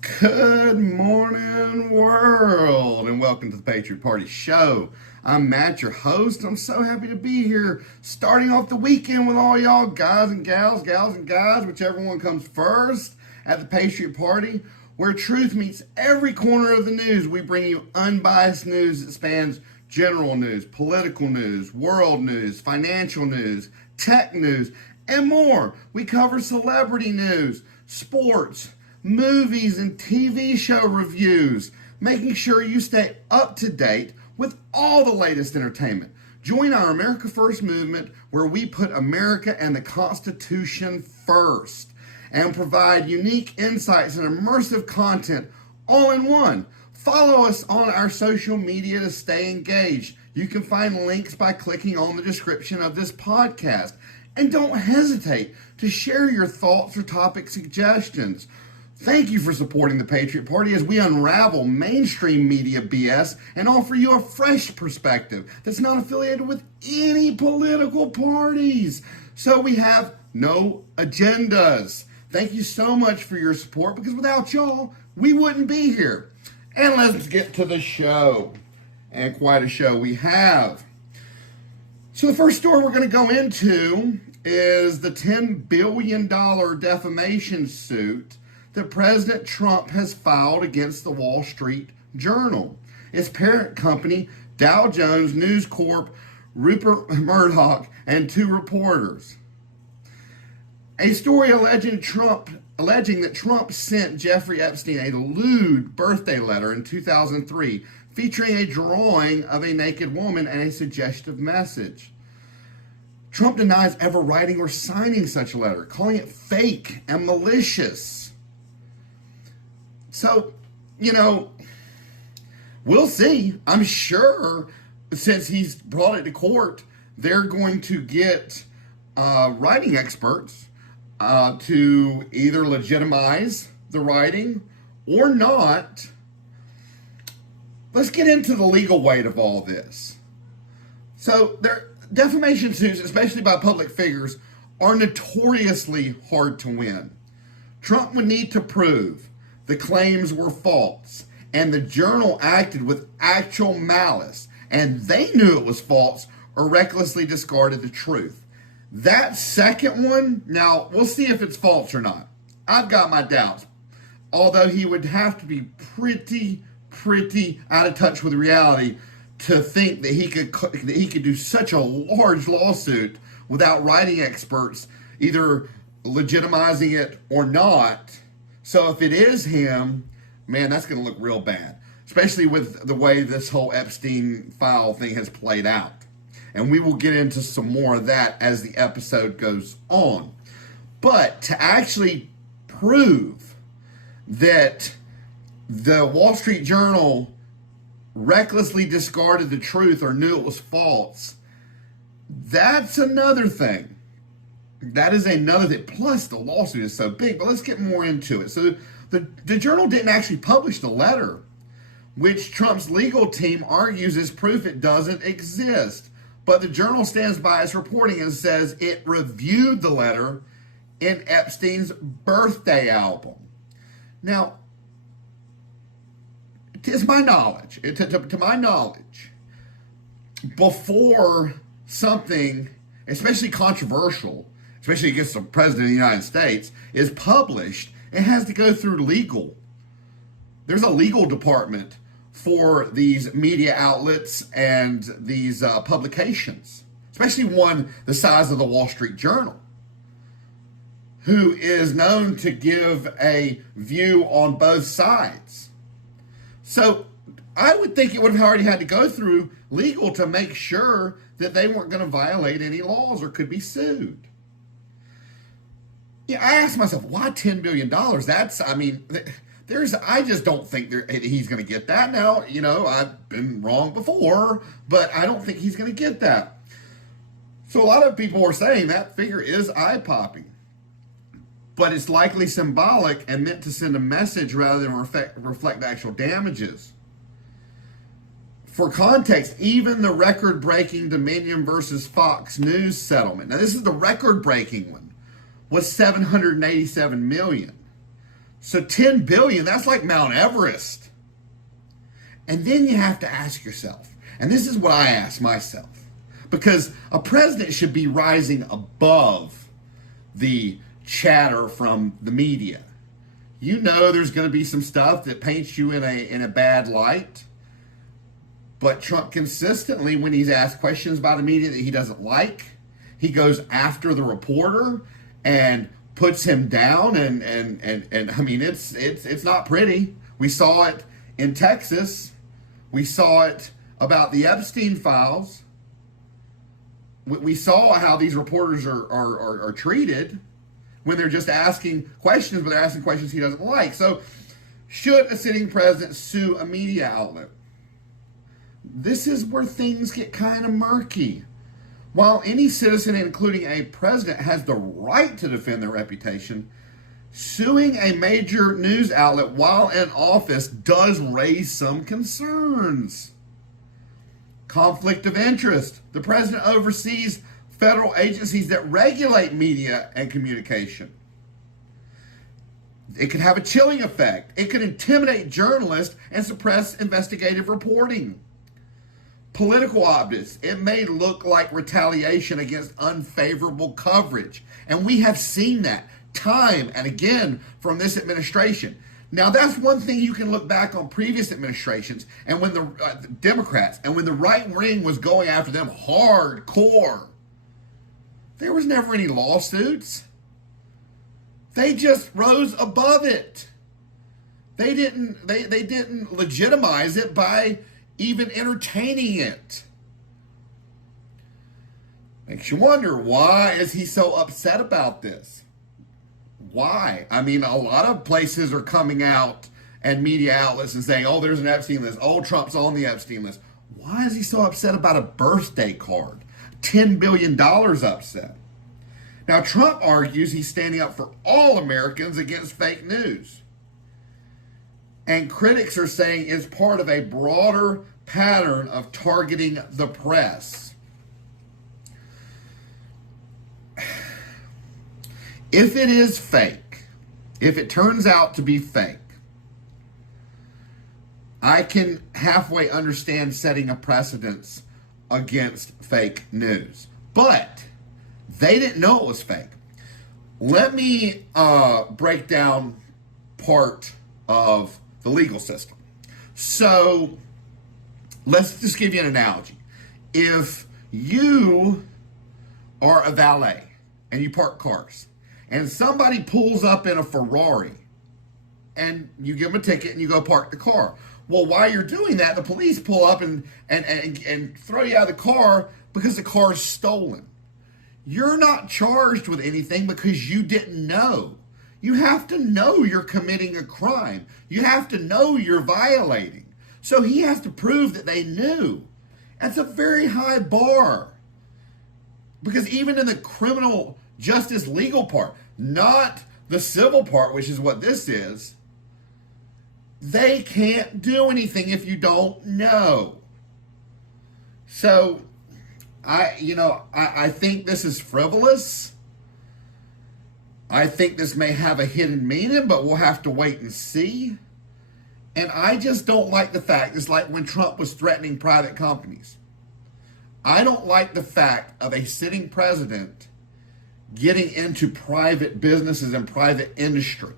Good morning, world, and welcome to the Patriot Party Show. I'm Matt, your host. I'm so happy to be here, starting off the weekend with all y'all guys and gals, whichever one comes first, at the Patriot Party, where truth meets every corner of the news. We bring you unbiased news that spans general news, political news, world news, financial news, tech news, and more. We cover celebrity news, sports, movies and TV show reviews, making sure you stay up to date with all the latest entertainment. Join our America First movement, where we put America and the Constitution first and provide unique insights and immersive content all in one. Follow us on our social media to stay engaged. You can find links by clicking on the description of this podcast. And don't hesitate to share your thoughts or topic suggestions. Thank you for supporting the Patriot Party as we unravel mainstream media BS and offer you a fresh perspective that's not affiliated with any political parties. So we have no agendas. Thank you so much for your support, because without y'all, we wouldn't be here. And let's get to the show. And quite a show we have. So the first story we're going to go into is the $10 billion defamation suit that President Trump has filed against the Wall Street Journal, its parent company, Dow Jones, News Corp, Rupert Murdoch, and two reporters. A story alleging that Trump sent Jeffrey Epstein a lewd birthday letter in 2003 featuring a drawing of a naked woman and a suggestive message. Trump denies ever writing or signing such a letter, calling it fake and malicious. So, we'll see. I'm sure since he's brought it to court, they're going to get writing experts to either legitimize the writing or not. Let's get into the legal weight of all this. So, defamation suits, especially by public figures, are notoriously hard to win. Trump would need to prove the claims were false, and the Journal acted with actual malice, and they knew it was false or recklessly discarded the truth. That second one, now we'll see if it's false or not. I've got my doubts, although he would have to be pretty out of touch with reality to think that he could do such a large lawsuit without writing experts either legitimizing it or not. So if it is him, man, that's going to look real bad, especially with the way this whole Epstein file thing has played out. And we will get into some more of that as the episode goes on. But to actually prove that the Wall Street Journal recklessly discarded the truth or knew it was false, that's another thing. That is another thing. Plus, the lawsuit is so big. But let's get more into it. So the Journal didn't actually publish the letter, which Trump's legal team argues is proof it doesn't exist. But the Journal stands by its reporting and says it reviewed the letter in Epstein's birthday album. Now, to my knowledge, before something, especially controversial, especially against the President of the United States, is published, it has to go through legal. There's a legal department for these media outlets and these publications, especially one the size of the Wall Street Journal, who is known to give a view on both sides. So I would think it would have already had to go through legal to make sure that they weren't going to violate any laws or could be sued. Yeah, I asked myself, why $10 billion? I just don't think he's going to get that. Now, I've been wrong before, but I don't think he's going to get that. So a lot of people are saying that figure is eye-popping. But it's likely symbolic and meant to send a message rather than reflect the actual damages. For context, even the record-breaking Dominion versus Fox News settlement, now this is the record-breaking one, was $787 million. So 10 billion, that's like Mount Everest. And then you have to ask yourself, and this is what I ask myself, because a president should be rising above the chatter from the media. You know there's going to be some stuff that paints you in a bad light. But Trump consistently, when he's asked questions by the media that he doesn't like, he goes after the reporter and puts him down. And I mean, it's not pretty. We saw it in Texas. We saw it about the Epstein files. We saw how these reporters are treated when they're just asking questions, but they're asking questions he doesn't like. So should a sitting president sue a media outlet? This is where things get kind of murky. While any citizen, including a president, has the right to defend their reputation, suing a major news outlet while in office does raise some concerns. Conflict of interest. The president oversees federal agencies that regulate media and communication. It could have a chilling effect. It could intimidate journalists and suppress investigative reporting. Political obvious. It may look like retaliation against unfavorable coverage. And we have seen that time and again from this administration. Now, that's one thing you can look back on previous administrations and when the Democrats and when the right wing was going after them hardcore, there was never any lawsuits. They just rose above it. They didn't legitimize it by even entertaining it. Makes you wonder, why is he so upset about this? Why? I mean, a lot of places are coming out and media outlets and saying, oh, there's an Epstein list. Oh, Trump's on the Epstein list. Why is he so upset about a birthday card? $10 billion upset. Now, Trump argues he's standing up for all Americans against fake news. And critics are saying it's part of a broader pattern of targeting the press. If it is fake, if it turns out to be fake, I can halfway understand setting a precedence against fake news. But they didn't know it was fake. Let me break down part of the legal system. So let's just give you an analogy. If you are a valet and you park cars and somebody pulls up in a Ferrari and you give them a ticket and you go park the car. Well, while you're doing that, the police pull up and throw you out of the car because the car is stolen. You're not charged with anything because you didn't know. You have to know you're committing a crime. You have to know you're violating. So he has to prove that they knew. That's a very high bar. Because even in the criminal justice legal part, not the civil part, which is what this is, they can't do anything if you don't know. So, I think this is frivolous. I think this may have a hidden meaning, but we'll have to wait and see. And I just don't like the fact, it's like when Trump was threatening private companies. I don't like the fact of a sitting president getting into private businesses and private industry.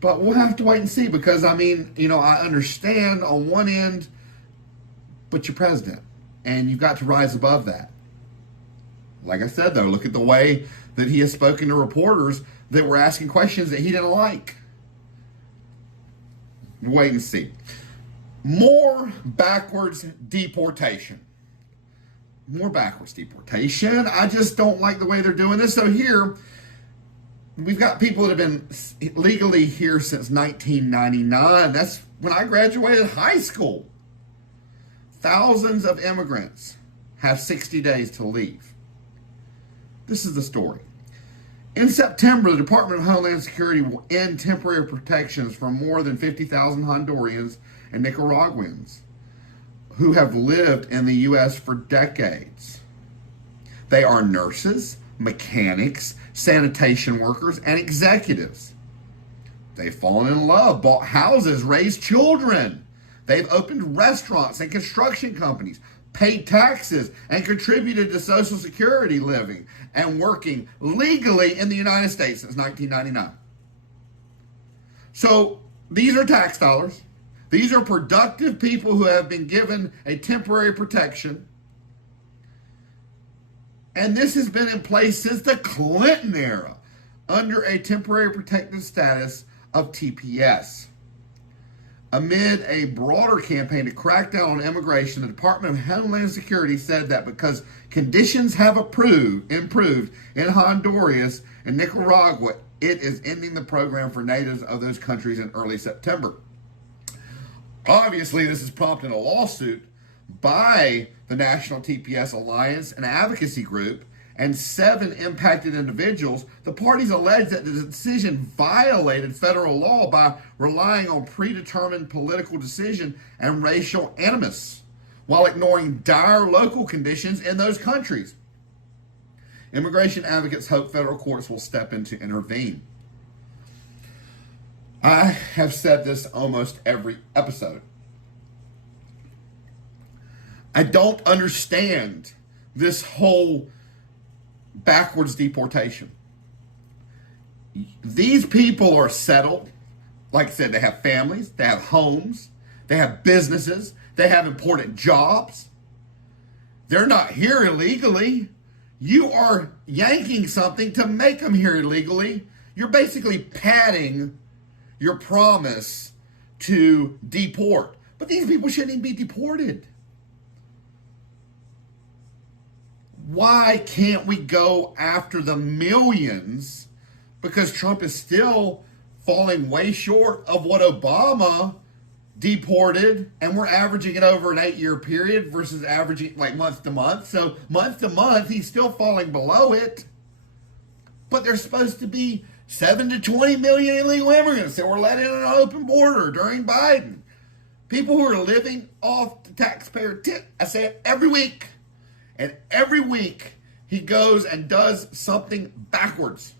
But we'll have to wait and see because, I understand on one end, but you're president and you've got to rise above that. Like I said, though, look at the way that he has spoken to reporters that were asking questions that he didn't like. Wait and see. More backwards deportation. More backwards deportation. I just don't like the way they're doing this. So here, we've got people that have been legally here since 1999. That's when I graduated high school. Thousands of immigrants have 60 days to leave. This is the story. In September, the Department of Homeland Security will end temporary protections for more than 50,000 Hondurans and Nicaraguans who have lived in the U.S. for decades. They are nurses, mechanics, sanitation workers, and executives. They've fallen in love, bought houses, raised children. They've opened restaurants and construction companies, paid taxes, and contributed to Social Security living and working legally in the United States since 1999. So these are tax dollars. These are productive people who have been given a temporary protection. And this has been in place since the Clinton era under a temporary protected status of TPS. Amid a broader campaign to crack down on immigration, the Department of Homeland Security said that because conditions have improved in Honduras and Nicaragua, it is ending the program for natives of those countries in early September. Obviously, this has prompted a lawsuit by the National TPS Alliance, an advocacy group, and 7 impacted individuals. The parties allege that the decision violated federal law by relying on predetermined political decision and racial animus, while ignoring dire local conditions in those countries. Immigration advocates hope federal courts will step in to intervene. I have said this almost every episode. I don't understand this whole backwards deportation. These people are settled. Like I said, they have families, they have homes, they have businesses, they have important jobs. They're not here illegally. You are yanking something to make them here illegally. You're basically padding your promise to deport. But these people shouldn't even be deported. Why can't we go after the millions? Because Trump is still falling way short of what Obama deported, and we're averaging it over an 8-year period versus averaging like month to month. So month to month, he's still falling below it. But there's supposed to be 7 to 20 million illegal immigrants that were let in on an open border during Biden. People who are living off the taxpayer tip. I say it every week. And every week, he goes and does something backwards.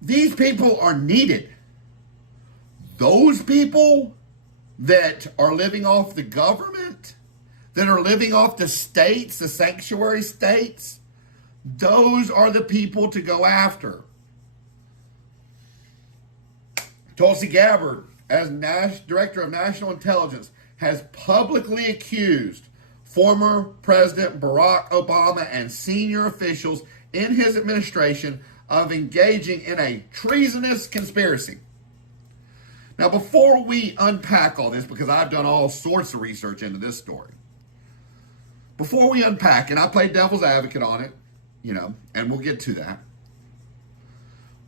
These people are needed. Those people that are living off the government, that are living off the states, the sanctuary states, those are the people to go after. Tulsi Gabbard, as Director of National Intelligence, has publicly accused former President Barack Obama and senior officials in his administration of engaging in a treasonous conspiracy. Now, before we unpack all this, because I've done all sorts of research into this story, before we unpack, and I played devil's advocate on it, and we'll get to that.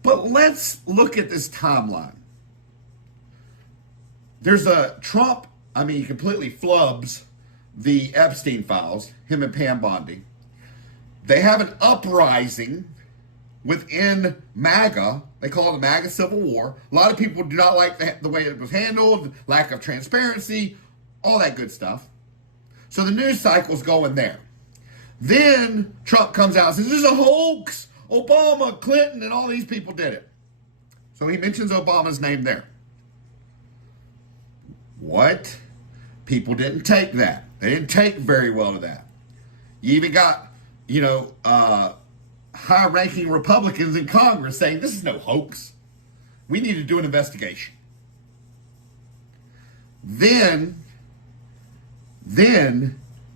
But let's look at this timeline. There's a Trump, he completely flubs the Epstein files, him and Pam Bondi. They have an uprising within MAGA. They call it the MAGA Civil War. A lot of people do not like the way it was handled, lack of transparency, all that good stuff. So the news cycle's going there. Then Trump comes out and says, this is a hoax. Obama, Clinton, and all these people did it. So he mentions Obama's name there. What? People didn't take that. They didn't take very well to that. You even got, high-ranking Republicans in Congress saying, this is no hoax. We need to do an investigation. Then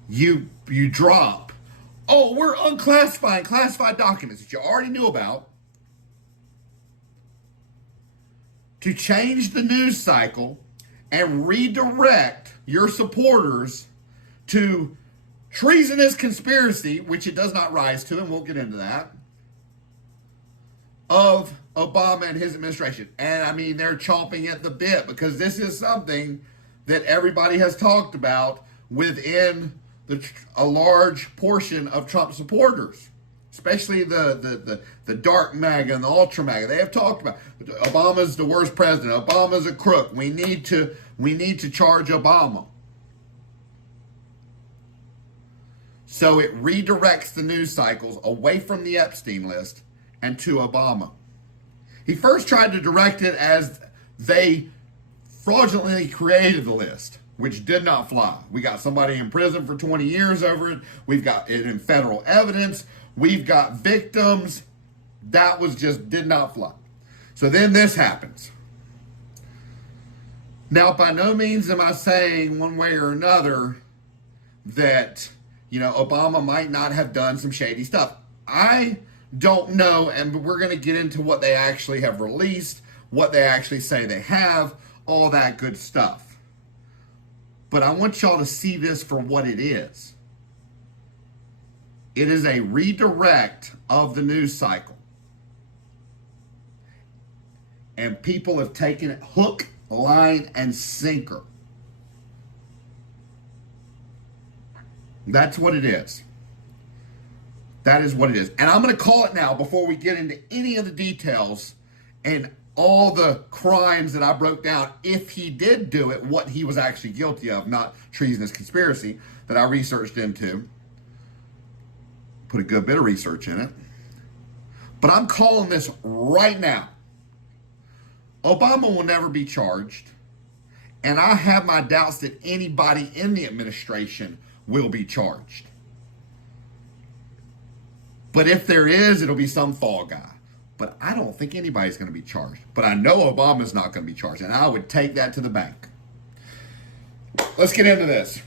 you drop, we're unclassifying classified documents that you already knew about to change the news cycle and redirect your supporters to treasonous conspiracy, which it does not rise to, and we'll get into that, of Obama and his administration. And they're chomping at the bit because this is something that everybody has talked about within a large portion of Trump supporters, especially the dark MAGA and the ultra MAGA. They have talked about Obama's the worst president. Obama's a crook. We need to charge Obama. So it redirects the news cycles away from the Epstein list and to Obama. He first tried to direct it as they fraudulently created the list, which did not fly. We got somebody in prison for 20 years over it. We've got it in federal evidence. We've got victims. That was just did not fly. So then this happens. Now, by no means am I saying one way or another that, Obama might not have done some shady stuff. I don't know, and we're going to get into what they actually have released, what they actually say they have, all that good stuff. But I want y'all to see this for what it is. It is a redirect of the news cycle. And people have taken it hook, line, and sinker. That's what it is. That is what it is. And I'm going to call it now before we get into any of the details and all the crimes that I broke down, if he did do it, what he was actually guilty of, not treasonous conspiracy, that I researched into. Put a good bit of research in it. But I'm calling this right now. Obama will never be charged. And I have my doubts that anybody in the administration will be charged. But if there is, it'll be some fall guy. But I don't think anybody's going to be charged. But I know Obama's not going to be charged. And I would take that to the bank. Let's get into this.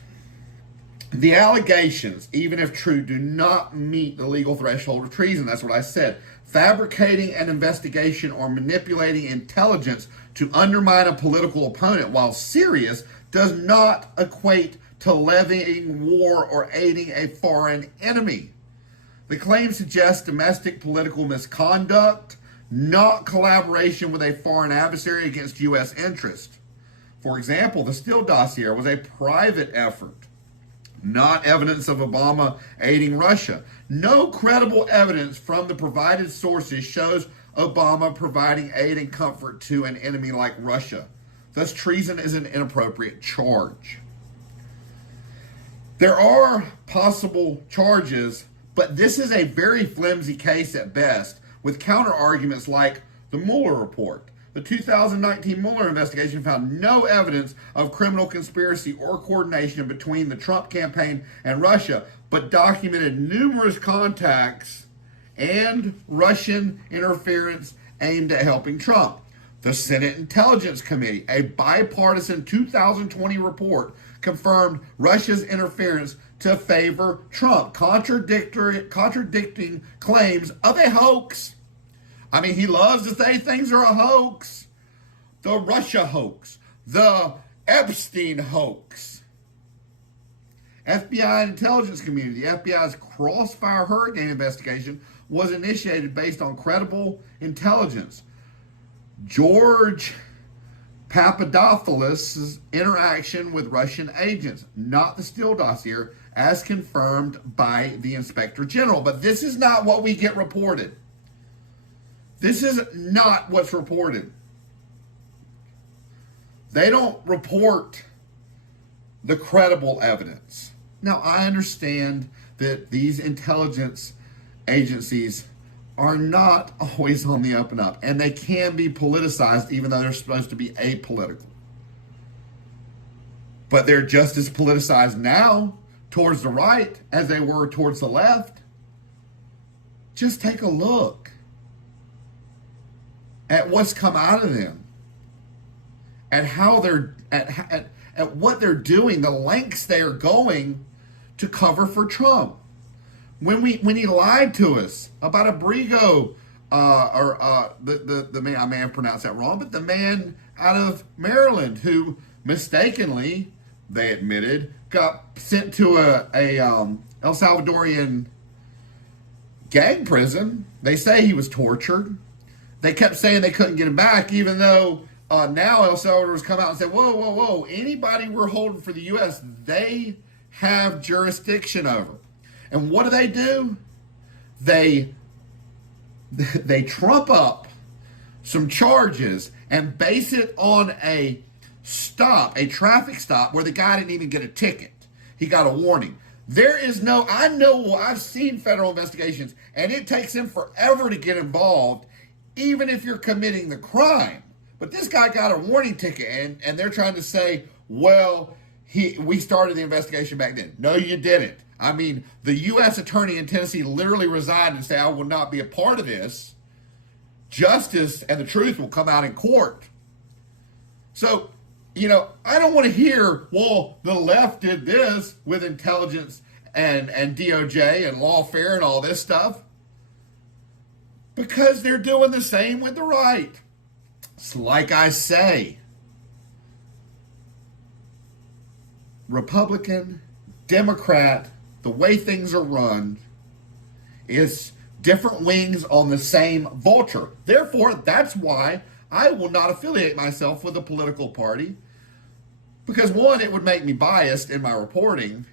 The allegations, even if true, do not meet the legal threshold of treason. That's what I said. Fabricating an investigation or manipulating intelligence to undermine a political opponent, while serious, does not equate to levying war or aiding a foreign enemy. The claim suggests domestic political misconduct, not collaboration with a foreign adversary against U.S. interests. For example, the Steele dossier was a private effort, not evidence of Obama aiding Russia. No credible evidence from the provided sources shows Obama providing aid and comfort to an enemy like Russia. Thus, treason is an inappropriate charge. There are possible charges, but this is a very flimsy case at best, with counter arguments like the Mueller report. The 2019 Mueller investigation found no evidence of criminal conspiracy or coordination between the Trump campaign and Russia, but documented numerous contacts and Russian interference aimed at helping Trump. The Senate Intelligence Committee, a bipartisan 2020 report, confirmed Russia's interference to favor Trump, contradicting claims of a hoax. I mean, he loves to say things are a hoax. The Russia hoax, the Epstein hoax. FBI and intelligence community, the FBI's Crossfire Hurricane investigation was initiated based on credible intelligence. George Papadopoulos' interaction with Russian agents, not the Steele dossier, as confirmed by the Inspector General. But this is not what we get reported. This is not what's reported. They don't report the credible evidence. Now, I understand that these intelligence agencies are not always on the up and up, and they can be politicized even though they're supposed to be apolitical. But they're just as politicized now towards the right as they were towards the left. Just take a look at what's come out of them, at how they're at what they're doing, the lengths they are going to cover for Trump. When he lied to us about Abrigo, the man, I may have pronounced that wrong, but the man out of Maryland who mistakenly, they admitted, got sent to a El Salvadorian gang prison. They say he was tortured. They kept saying they couldn't get him back, even though now El Salvador's come out and said, whoa, anybody we're holding for the U.S., they have jurisdiction over. And what do? They trump up some charges and base it on a traffic stop, where the guy didn't even get a ticket. He got a warning. I know, I've seen federal investigations, and it takes them forever to get involved, even if you're committing the crime. But this guy got a warning ticket, and they're trying to say, well, we started the investigation back then. No, you didn't. I mean, the U.S. attorney in Tennessee literally resigned and said, I will not be a part of this. Justice and the truth will come out in court. So, I don't want to hear, well, the left did this with intelligence and DOJ and lawfare and all this stuff. Because they're doing the same with the right. It's like I say, Republican, Democrat, the way things are run is different wings on the same vulture. Therefore, that's why I will not affiliate myself with a political party. Because one, it would make me biased in my reporting,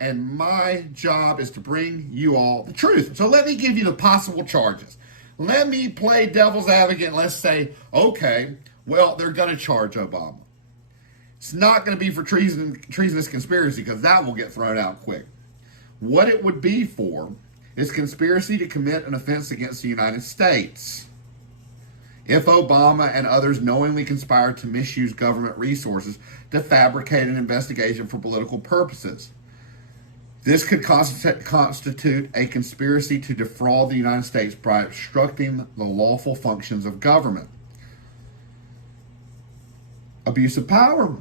and my job is to bring you all the truth. So let me give you the possible charges. Let me play devil's advocate and let's say, okay, well, they're going to charge Obama. It's not going to be for treasonous conspiracy, because that will get thrown out quick. What it would be for is conspiracy to commit an offense against the United States. If Obama and others knowingly conspired to misuse government resources to fabricate an investigation for political purposes. This could constitute a conspiracy to defraud the United States by obstructing the lawful functions of government. Abuse of power.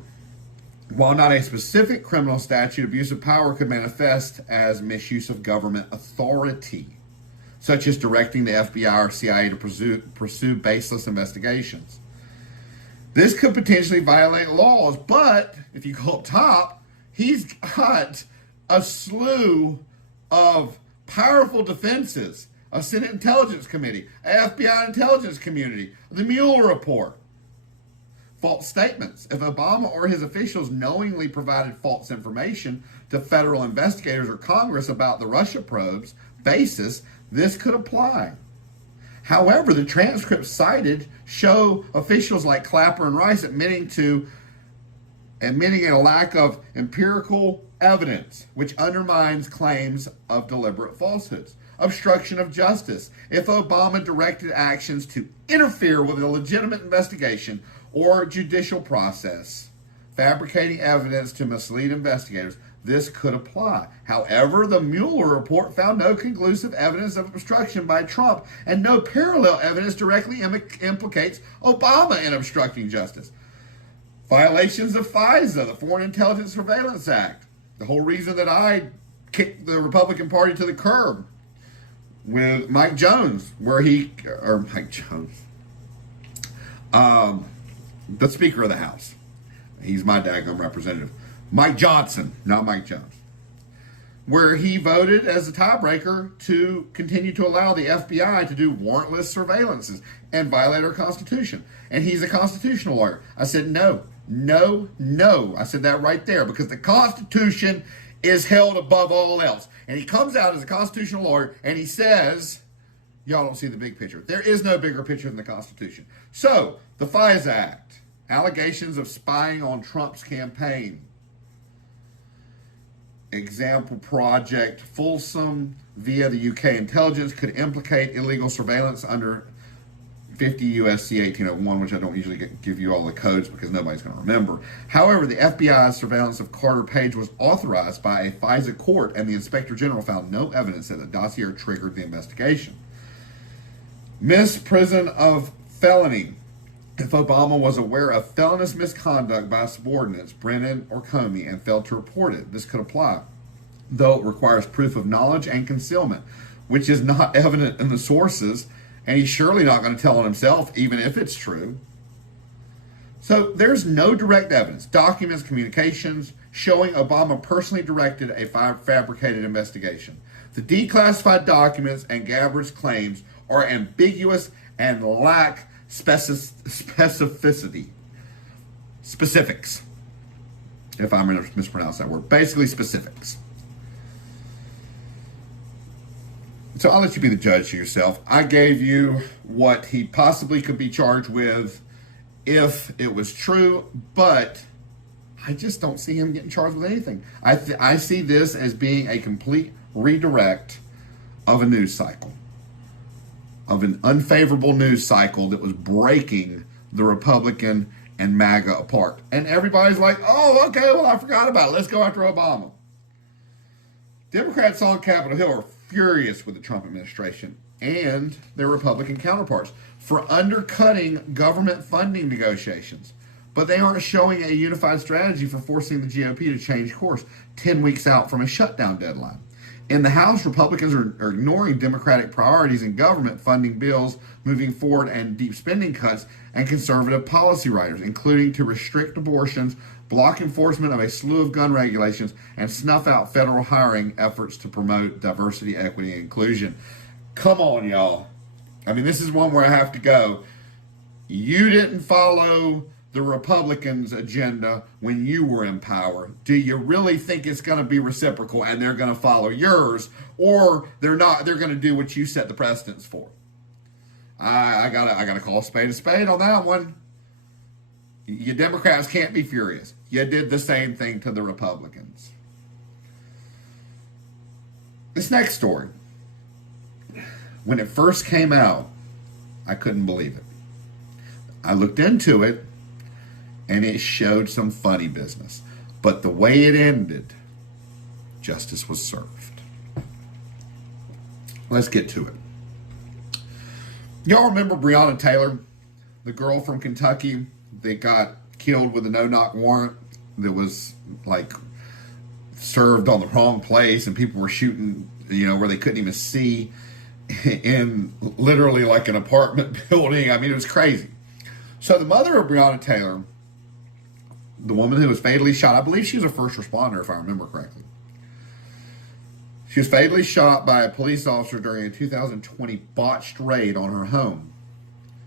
While not a specific criminal statute, abuse of power could manifest as misuse of government authority, such as directing the FBI or CIA to pursue baseless investigations. This could potentially violate laws, but if you go up top, he's got a slew of powerful defenses, a Senate Intelligence Committee, an FBI intelligence community, the Mueller report. False statements. If Obama or his officials knowingly provided false information to federal investigators or Congress about the Russia probe's basis, this could apply. However, the transcripts cited show officials like Clapper and Rice admitting a lack of empirical evidence, which undermines claims of deliberate falsehoods. Obstruction of justice. If Obama directed actions to interfere with a legitimate investigation or judicial process, fabricating evidence to mislead investigators, this could apply. However, the Mueller report found no conclusive evidence of obstruction by Trump, and no parallel evidence directly implicates Obama in obstructing justice. Violations of FISA, the Foreign Intelligence Surveillance Act. The whole reason that I kicked the Republican Party to the curb with Mike Jones, the Speaker of the House. He's my daggone representative. Mike Johnson, not Mike Jones. Where he voted as a tiebreaker to continue to allow the FBI to do warrantless surveillances and violate our Constitution. And he's a constitutional lawyer. I said, no. I said that right there, because the Constitution is held above all else. And he comes out as a constitutional lawyer and he says, y'all don't see the big picture. There is no bigger picture than the Constitution. So, the FISA Act, allegations of spying on Trump's campaign. Example project Folsom via the UK intelligence could implicate illegal surveillance under 50 U.S.C. 1801, which I don't usually give you all the codes because nobody's going to remember. However, the FBI's surveillance of Carter Page was authorized by a FISA court, and the Inspector General found no evidence that the dossier triggered the investigation. Misprision of felony. If Obama was aware of felonious misconduct by subordinates, Brennan or Comey, and failed to report it, this could apply, though it requires proof of knowledge and concealment, which is not evident in the sources, and he's surely not going to tell on himself, even if it's true. So there's no direct evidence, documents, communications, showing Obama personally directed a fabricated investigation. The declassified documents and Gabbard's claims are ambiguous and lack specificity. Specifics. If I'm going to mispronounce that word. Basically, specifics. So I'll let you be the judge to yourself. I gave you what he possibly could be charged with if it was true, but I just don't see him getting charged with anything. I see this as being a complete redirect of a news cycle, of an unfavorable news cycle that was breaking the Republican and MAGA apart. And everybody's like, oh, okay, well, I forgot about it. Let's go after Obama. Democrats on Capitol Hill are furious with the Trump administration and their Republican counterparts for undercutting government funding negotiations. But they aren't showing a unified strategy for forcing the GOP to change course 10 weeks out from a shutdown deadline. In the House, Republicans are ignoring Democratic priorities in government funding bills moving forward and deep spending cuts and conservative policy writers, including to restrict abortions, block enforcement of a slew of gun regulations, and snuff out federal hiring efforts to promote diversity, equity, and inclusion. Come on, y'all. I mean, this is one where I have to go. You didn't follow the Republicans' agenda when you were in power. Do you really think it's going to be reciprocal and they're going to follow yours, or they're not? They're going to do what you set the precedence for. I gotta call a spade on that one. You Democrats can't be furious. You did the same thing to the Republicans. This next story, when it first came out, I couldn't believe it. I looked into it, and it showed some funny business. But the way it ended, justice was served. Let's get to it. Y'all remember Breonna Taylor, the girl from Kentucky that got killed with a no-knock warrant that was like served on the wrong place, and people were shooting, where they couldn't even see, in literally like an apartment building. I mean, it was crazy. So the mother of Breonna Taylor, the woman who was fatally shot, I believe she was a first responder, if I remember correctly. She was fatally shot by a police officer during a 2020 botched raid on her home.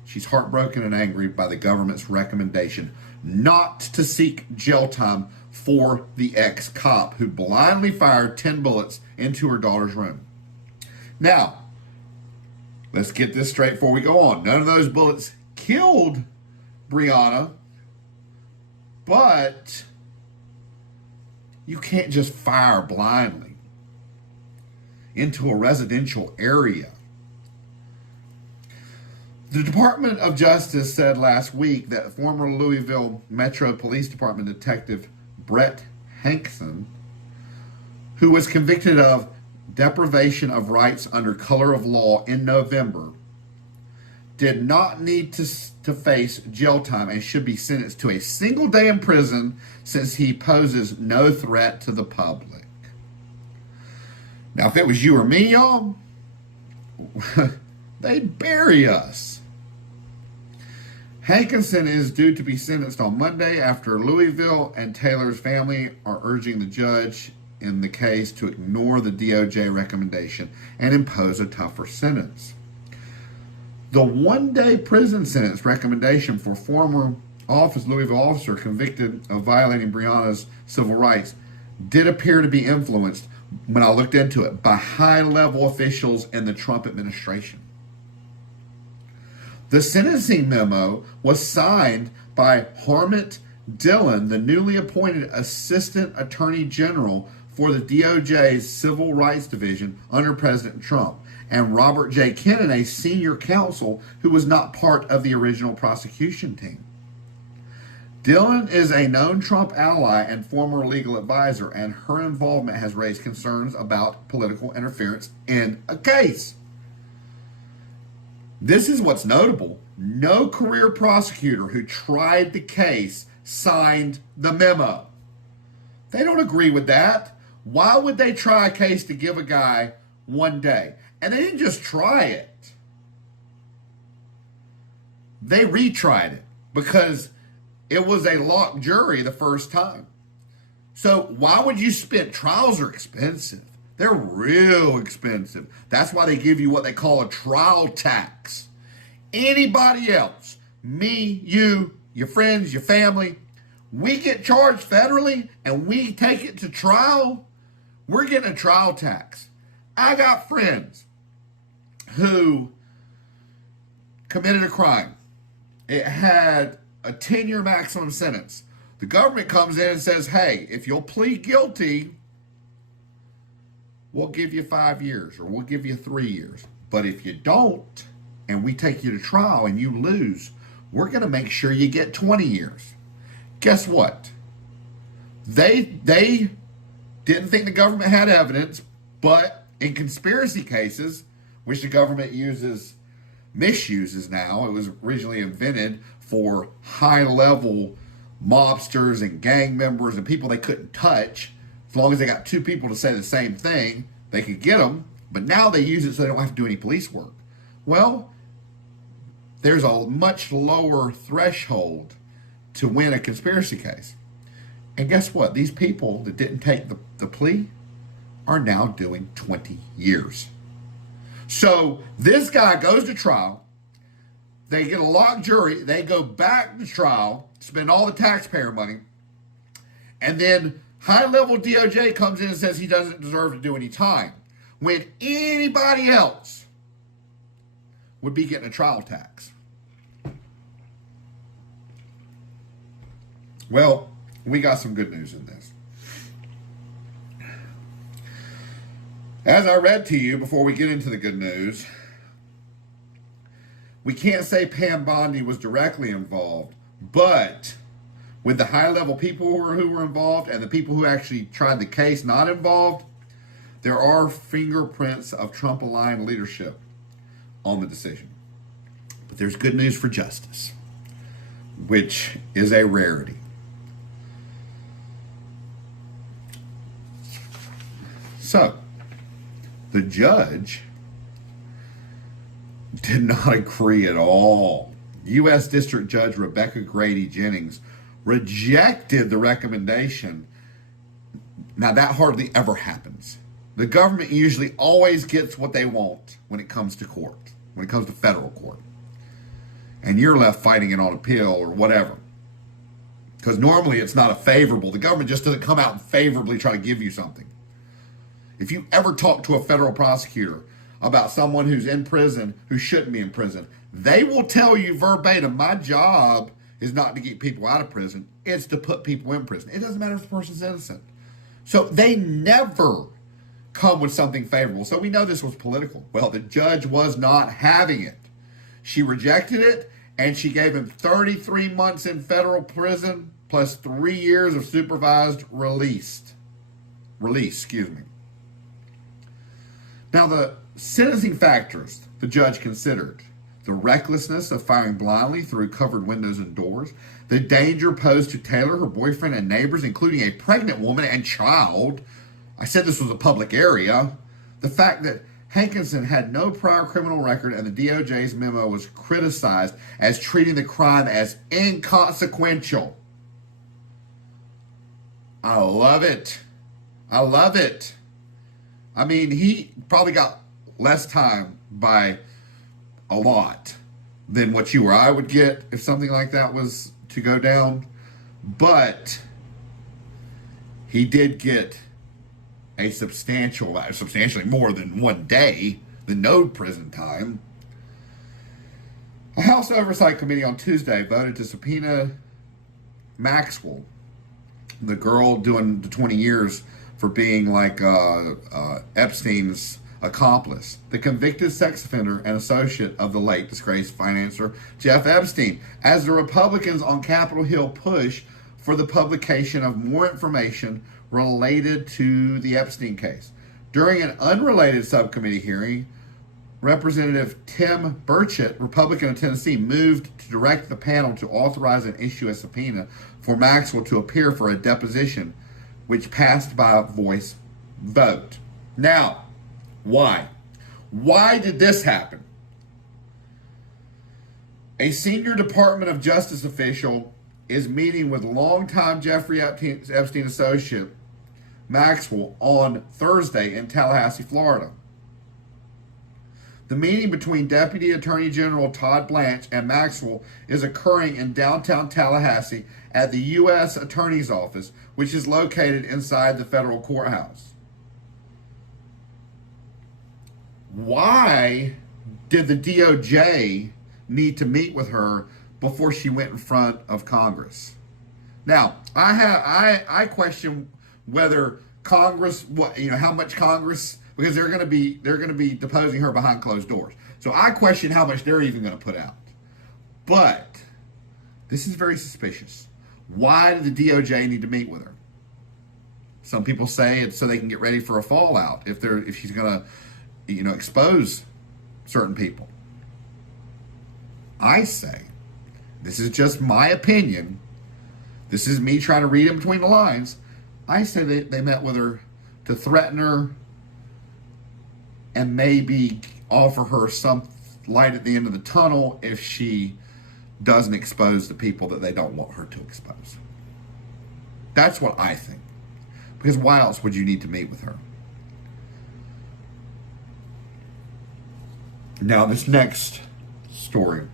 She's heartbroken and angry by the government's recommendation not to seek jail time for the ex-cop who blindly fired 10 bullets into her daughter's room. Now, let's get this straight before we go on. None of those bullets killed Breonna, but you can't just fire blindly into a residential area. The Department of Justice said last week that former Louisville Metro Police Department Detective Brett Hankson, who was convicted of deprivation of rights under color of law in November, did not need to face jail time and should be sentenced to a single day in prison since he poses no threat to the public. Now, if it was you or me, y'all, they'd bury us. Hankinson is due to be sentenced on Monday after Louisville and Taylor's family are urging the judge in the case to ignore the DOJ recommendation and impose a tougher sentence. The one-day prison sentence recommendation for former Louisville officer convicted of violating Breonna's civil rights did appear to be influenced, when I looked into it, by high-level officials in the Trump administration. The sentencing memo was signed by Harmit Dillon, the newly appointed Assistant Attorney General for the DOJ's Civil Rights Division under President Trump, and Robert J. Kennan, a senior counsel who was not part of the original prosecution team. Dillon is a known Trump ally and former legal advisor, and her involvement has raised concerns about political interference in a case. This is what's notable. No career prosecutor who tried the case signed the memo. They don't agree with that. Why would they try a case to give a guy 1 day? And they didn't just try it. They retried it because it was a locked jury the first time. So why would you spend? Trials are expensive. They're real expensive. That's why they give you what they call a trial tax. Anybody else, me, you, your friends, your family, we get charged federally and we take it to trial, we're getting a trial tax. I got friends who committed a crime. It had a 10-year maximum sentence. The government comes in and says, hey, if you'll plead guilty, we'll give you 5 years or we'll give you 3 years. But if you don't, and we take you to trial and you lose, we're going to make sure you get 20 years. Guess what? They didn't think the government had evidence, but in conspiracy cases, which the government misuses now, it was originally invented for high-level mobsters and gang members and people they couldn't touch. As long as they got 2 people to say the same thing, they could get them. But now they use it so they don't have to do any police work. Well, there's a much lower threshold to win a conspiracy case. And guess what? These people that didn't take the plea are now doing 20 years. So this guy goes to trial. They get a locked jury. They go back to trial, spend all the taxpayer money. And then high-level DOJ comes in and says he doesn't deserve to do any time, when anybody else would be getting a trial tax. Well, we got some good news in this. As I read to you before we get into the good news, we can't say Pam Bondi was directly involved, but with the high-level people who were involved and the people who actually tried the case not involved, there are fingerprints of Trump-aligned leadership on the decision. But there's good news for justice, which is a rarity. So, the judge did not agree at all. U.S. District Judge Rebecca Grady Jennings rejected the recommendation. Now, that hardly ever happens. The government usually always gets what they want when it comes to court, when it comes to federal court. And you're left fighting it on appeal or whatever. Because normally it's not a favorable. The government just doesn't come out and favorably try to give you something. If you ever talk to a federal prosecutor about someone who's in prison who shouldn't be in prison, they will tell you verbatim, my job is not to keep people out of prison, it's to put people in prison. It doesn't matter if the person's innocent. So they never come with something favorable. So we know this was political. Well, the judge was not having it. She rejected it, and she gave him 33 months in federal prison plus 3 years of supervised release. Now, the sentencing factors the judge considered: the recklessness of firing blindly through covered windows and doors, the danger posed to Taylor, her boyfriend, and neighbors, including a pregnant woman and child. I said this was a public area. The fact that Hankinson had no prior criminal record and the DOJ's memo was criticized as treating the crime as inconsequential. I love it. I love it. I mean, he probably got less time by a lot than what you or I would get if something like that was to go down. But he did get a substantially more than 1 day, the no prison time. A House Oversight Committee on Tuesday voted to subpoena Maxwell, the girl doing the 20 years for being like Epstein's accomplice, the convicted sex offender and associate of the late disgraced financier Jeff Epstein, as the Republicans on Capitol Hill push for the publication of more information related to the Epstein case. During an unrelated subcommittee hearing, Representative Tim Burchett, Republican of Tennessee, moved to direct the panel to authorize and issue a subpoena for Maxwell to appear for a deposition, which passed by a voice vote. Now, why? Why did this happen? A senior Department of Justice official is meeting with longtime Jeffrey Epstein associate Maxwell on Thursday in Tallahassee, Florida. The meeting between Deputy Attorney General Todd Blanche and Maxwell is occurring in downtown Tallahassee at the U.S. Attorney's Office, which is located inside the federal courthouse. Why did the DOJ need to meet with her before she went in front of Congress? Now, I question whether Congress, how much Congress, because they're going to be deposing her behind closed doors. So I question how much they're even going to put out. But this is very suspicious. Why did the DOJ need to meet with her? Some people say it's so they can get ready for a fallout if she's going to, expose certain people. I say, this is just my opinion. This is me trying to read in between the lines. I say they met with her to threaten her and maybe offer her some light at the end of the tunnel if she doesn't expose the people that they don't want her to expose. That's what I think. Because why else would you need to meet with her? Now, this next story.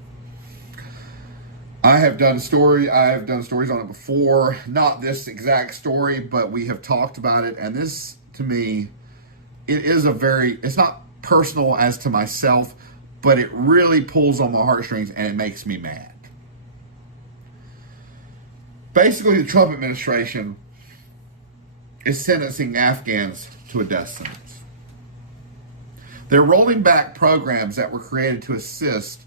I have done stories on it before. Not this exact story, but we have talked about it. And this, to me, it's not personal as to myself, but it really pulls on my heartstrings and it makes me mad. Basically, the Trump administration is sentencing Afghans to a death sentence. They're rolling back programs that were created to assist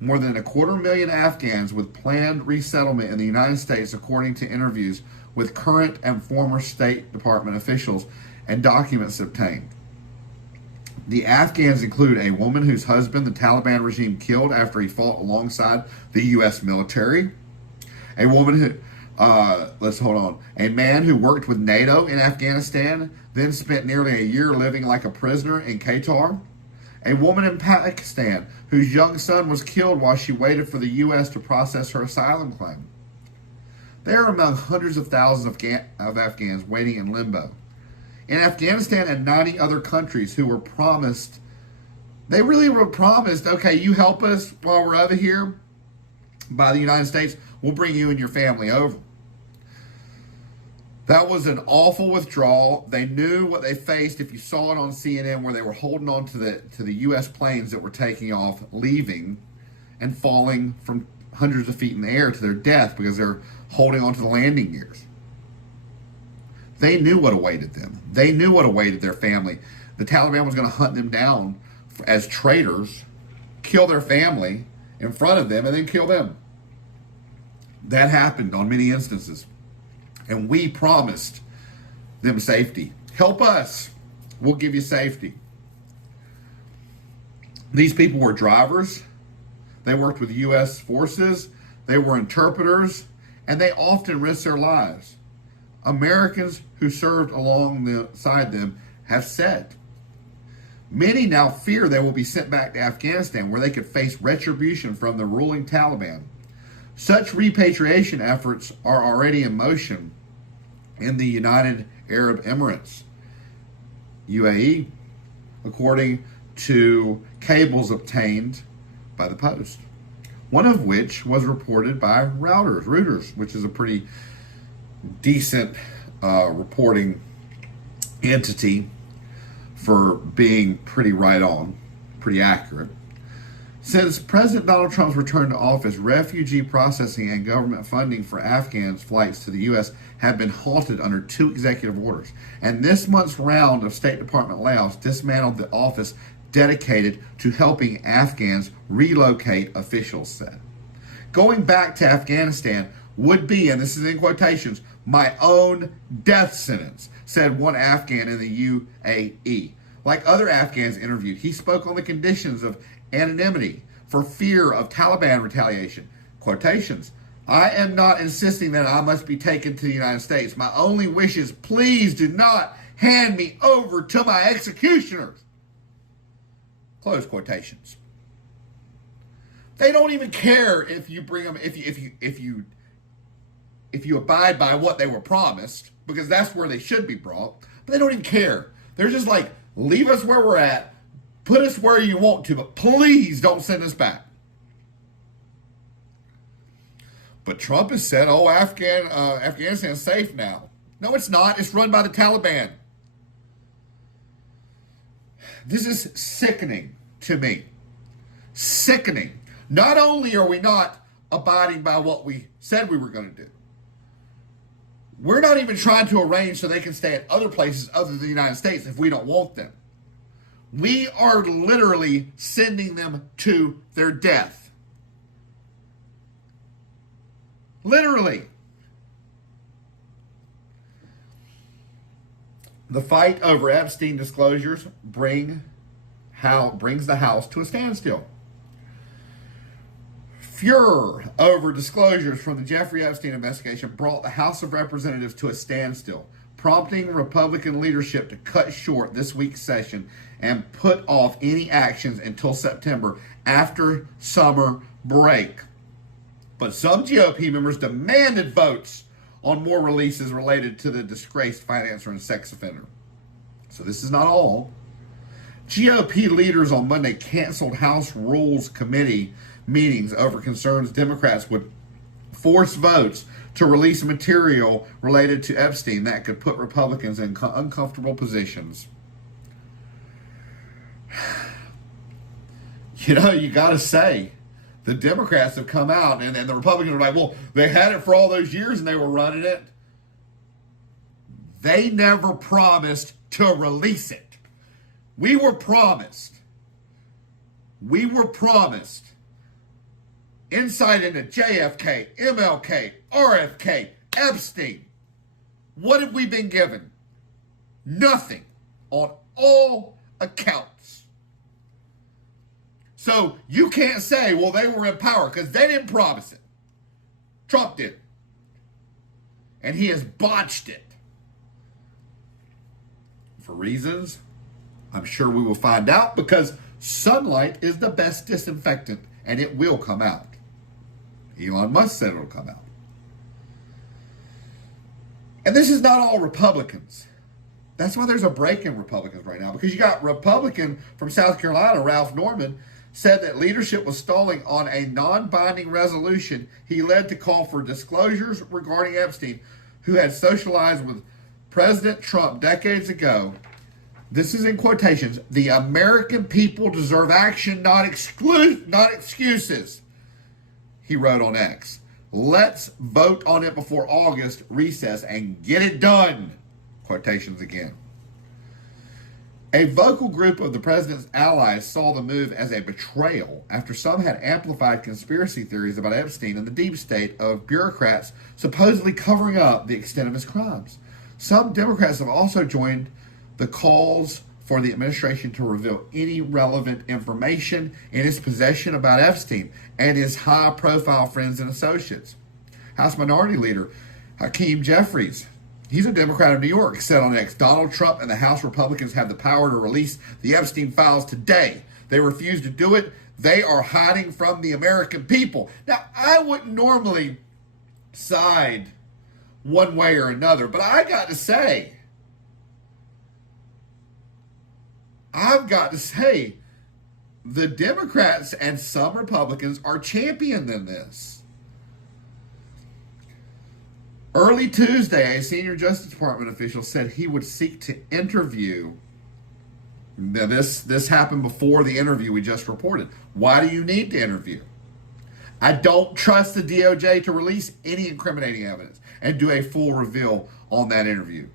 more than 250,000 Afghans with planned resettlement in the United States, according to interviews with current and former State Department officials and documents obtained. The Afghans include a woman whose husband the Taliban regime killed after he fought alongside the U.S. military, a woman who, a man who worked with NATO in Afghanistan, then spent nearly a year living like a prisoner in Qatar, a woman in Pakistan whose young son was killed while she waited for the U.S. to process her asylum claim. They are among hundreds of thousands of Afghans waiting in limbo. In Afghanistan and 90 other countries who were promised, okay, you help us while we're over here by the United States, we'll bring you and your family over. That was an awful withdrawal. They knew what they faced. If you saw it on CNN, where they were holding on to the U.S. planes that were taking off, leaving, and falling from hundreds of feet in the air to their death because they're holding on to the landing gears. They knew what awaited them. They knew what awaited their family. The Taliban was going to hunt them down as traitors, kill their family in front of them, and then kill them. That happened on many instances. And we promised them safety. Help us. We'll give you safety. These people were drivers. They worked with U.S. forces. They were interpreters. And they often risked their lives. Americans who served alongside them have said. Many now fear they will be sent back to Afghanistan, where they could face retribution from the ruling Taliban. Such repatriation efforts are already in motion in the United Arab Emirates, UAE, according to cables obtained by the Post. One of which was reported by Reuters, which is a pretty decent reporting entity for being pretty right on, pretty accurate. Since President Donald Trump's return to office, refugee processing and government funding for Afghans' flights to the U.S. have been halted under 2 executive orders. And this month's round of State Department layoffs dismantled the office dedicated to helping Afghans relocate, officials said. Going back to Afghanistan would be, and this is in quotations, my own death sentence, said one Afghan in the UAE. Like other Afghans interviewed, he spoke on the conditions of anonymity for fear of Taliban retaliation. Quotations, I am not insisting that I must be taken to the United States. My only wish is, please do not hand me over to my executioners. Close quotations. They don't even care if you bring them, if you abide by what they were promised, because that's where they should be brought. But they don't even care. They're just like, leave us where we're at. Put us where you want to, but please don't send us back. But Trump has said, Afghanistan's safe now. No, it's not. It's run by the Taliban. This is sickening to me. Sickening. Not only are we not abiding by what we said we were going to do, We're not even trying to arrange so they can stay at other places other than the United States if we don't want them. We are literally sending them to their death. Literally. The fight over Epstein disclosures brings the House to a standstill. Furor over disclosures from the Jeffrey Epstein investigation brought the House of Representatives to a standstill, prompting Republican leadership to cut short this week's session and put off any actions until September after summer break. But some GOP members demanded votes on more releases related to the disgraced financer and sex offender. So this is not all. GOP leaders on Monday canceled House Rules Committee meetings over concerns Democrats would force votes to release material related to Epstein that could put Republicans in uncomfortable positions. You know, you got to say, the Democrats have come out and the Republicans are like, well, they had it for all those years and they were running it. They never promised to release it. We were promised insight into JFK, MLK, RFK, Epstein. What have we been given? Nothing on all accounts. So you can't say, well, they were in power because they didn't promise it. Trump did. And he has botched it. For reasons I'm sure we will find out, because sunlight is the best disinfectant and it will come out. Elon Musk said it'll come out. And this is not all Republicans. That's why there's a break in Republicans right now, because you got Republican from South Carolina, Ralph Norman, said that leadership was stalling on a non-binding resolution he led to call for disclosures regarding Epstein, who had socialized with President Trump decades ago. This is in quotations. The American people deserve action, not excuses, he wrote on X. Let's vote on it before August recess and get it done. Quotations again. A vocal group of the president's allies saw the move as a betrayal after some had amplified conspiracy theories about Epstein and the deep state of bureaucrats supposedly covering up the extent of his crimes. Some Democrats have also joined the calls for the administration to reveal any relevant information in its possession about Epstein and his high-profile friends and associates. House Minority Leader Hakeem Jeffries, he's a Democrat of New York, said on X, Donald Trump and the House Republicans have the power to release the Epstein files today. They refuse to do it. They are hiding from the American people. Now, I wouldn't normally side one way or another, but I've got to say, the Democrats and some Republicans are championing this. Early Tuesday, a senior Justice Department official said he would seek to interview. Now, this happened before the interview we just reported. Why do you need to interview? I don't trust the DOJ to release any incriminating evidence and do a full reveal on that interview.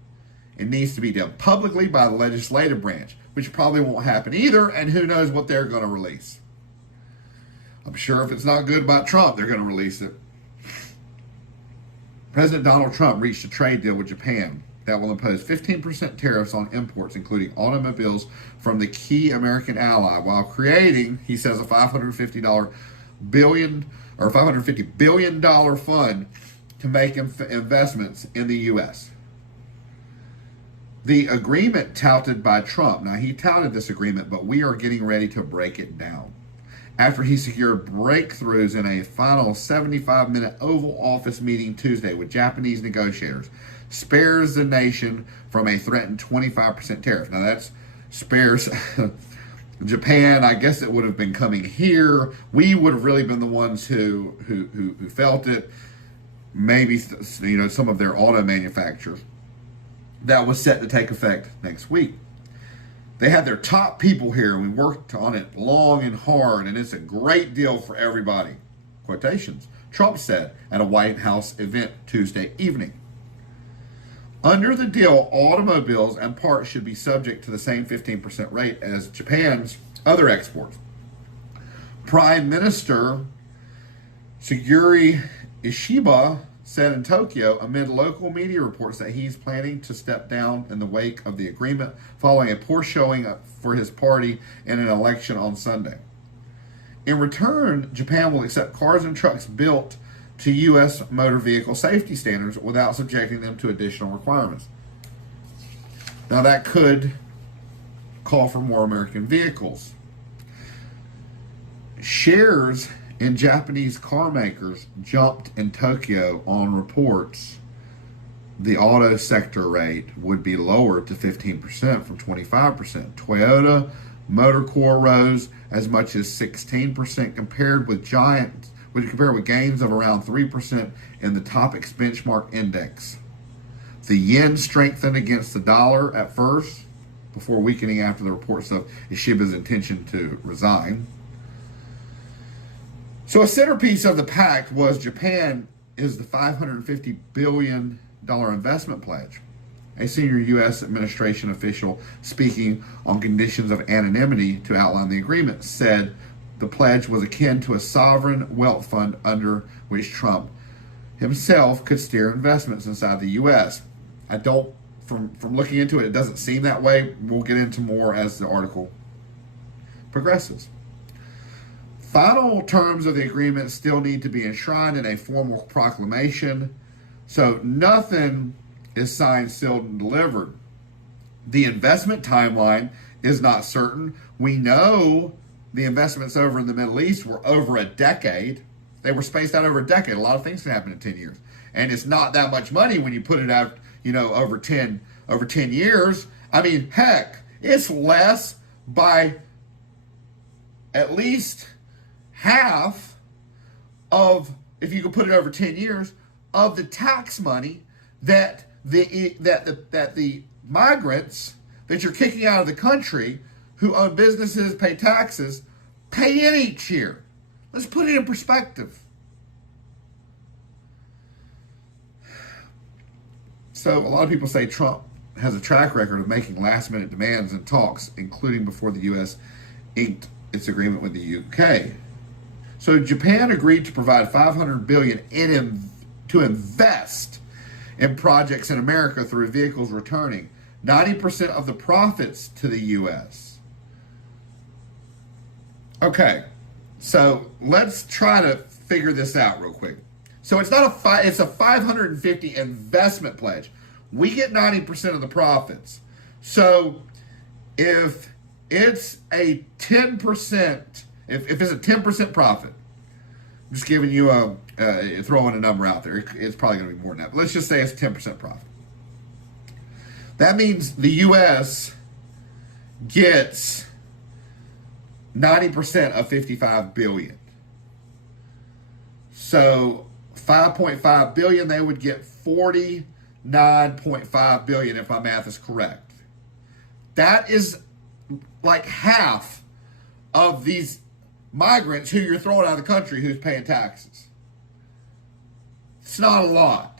It needs to be done publicly by the legislative branch, which probably won't happen either, and who knows what they're going to release. I'm sure if it's not good about Trump, they're going to release it. President Donald Trump reached a trade deal with Japan that will impose 15% tariffs on imports, including automobiles, from the key American ally, while creating, he says, a $550 billion fund to make investments in the U.S. The agreement touted by Trump, now he touted this agreement, but we are getting ready to break it down. After he secured breakthroughs in a final 75-minute Oval Office meeting Tuesday with Japanese negotiators, spares the nation from a threatened 25% tariff. Now that spares Japan. I guess it would have been coming here. We would have really been the ones who felt it. Maybe, some of their auto manufacturers. That was set to take effect next week. They had their top people here, and we worked on it long and hard, and it's a great deal for everybody. Quotations. Trump said at a White House event Tuesday evening. Under the deal, automobiles and parts should be subject to the same 15% rate as Japan's other exports. Prime Minister Sugiri Ishiba said in Tokyo amid local media reports that he's planning to step down in the wake of the agreement following a poor showing for his party in an election on Sunday. In return, Japan will accept cars and trucks built to U.S. motor vehicle safety standards without subjecting them to additional requirements. Now that could call for more American vehicles. Shares in Japanese car makers jumped in Tokyo on reports the auto sector rate would be lowered to 15% from 25%. Toyota Motor Core rose as much as 16% compared with gains of around 3% in the Topix benchmark index. The yen strengthened against the dollar at first, before weakening after the reports of Ishiba's intention to resign. So a centerpiece of the pact was Japan is the $550 billion investment pledge. A senior U.S. administration official speaking on conditions of anonymity to outline the agreement said the pledge was akin to a sovereign wealth fund under which Trump himself could steer investments inside the U.S. From looking into it, it doesn't seem that way. We'll get into more as the article progresses. Final terms of the agreement still need to be enshrined in a formal proclamation, so nothing is signed, sealed, and delivered. The investment timeline is not certain. We know the investments over in the Middle East were over a decade. They were spaced out over a decade. A lot of things can happen in 10 years. And it's not that much money when you put it out, over 10 years. I mean, heck, it's less by at least half of, if you could put it over 10 years, of the tax money that the migrants that you're kicking out of the country who own businesses, pay taxes, pay in each year. Let's put it in perspective. So a lot of people say Trump has a track record of making last-minute demands in talks, including before the U.S. inked its agreement with the U.K. So Japan agreed to provide $500 billion to invest in projects in America through vehicles returning 90% of the profits to the U.S. Okay, so let's try to figure this out real quick. So it's it's a 550 investment pledge. We get 90% of the profits. So if it's a 10%, if it's a 10% profit, I'm just giving you throwing a number out there. It's probably going to be more than that. But let's just say it's 10% profit. That means the U.S. gets 90% of $55 billion. So $5.5 billion, they would get $49.5 billion if my math is correct. That is like half of these migrants who you're throwing out of the country who's paying taxes. It's not a lot.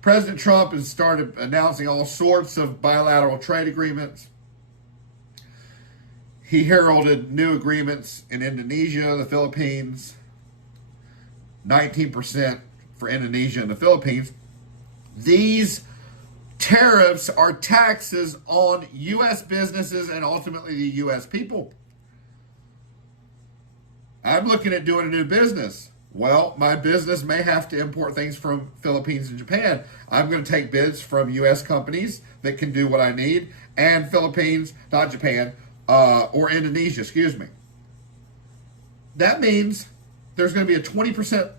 President Trump has started announcing all sorts of bilateral trade agreements. He heralded new agreements in Indonesia, the Philippines, 19% for Indonesia and the Philippines. These tariffs are taxes on U.S. businesses and ultimately the U.S. people. I'm looking at doing a new business. Well, my business may have to import things from Philippines and Japan. I'm going to take bids from U.S. companies that can do what I need, and Philippines, not Japan, or Indonesia, excuse me. That means there's going to be a 20%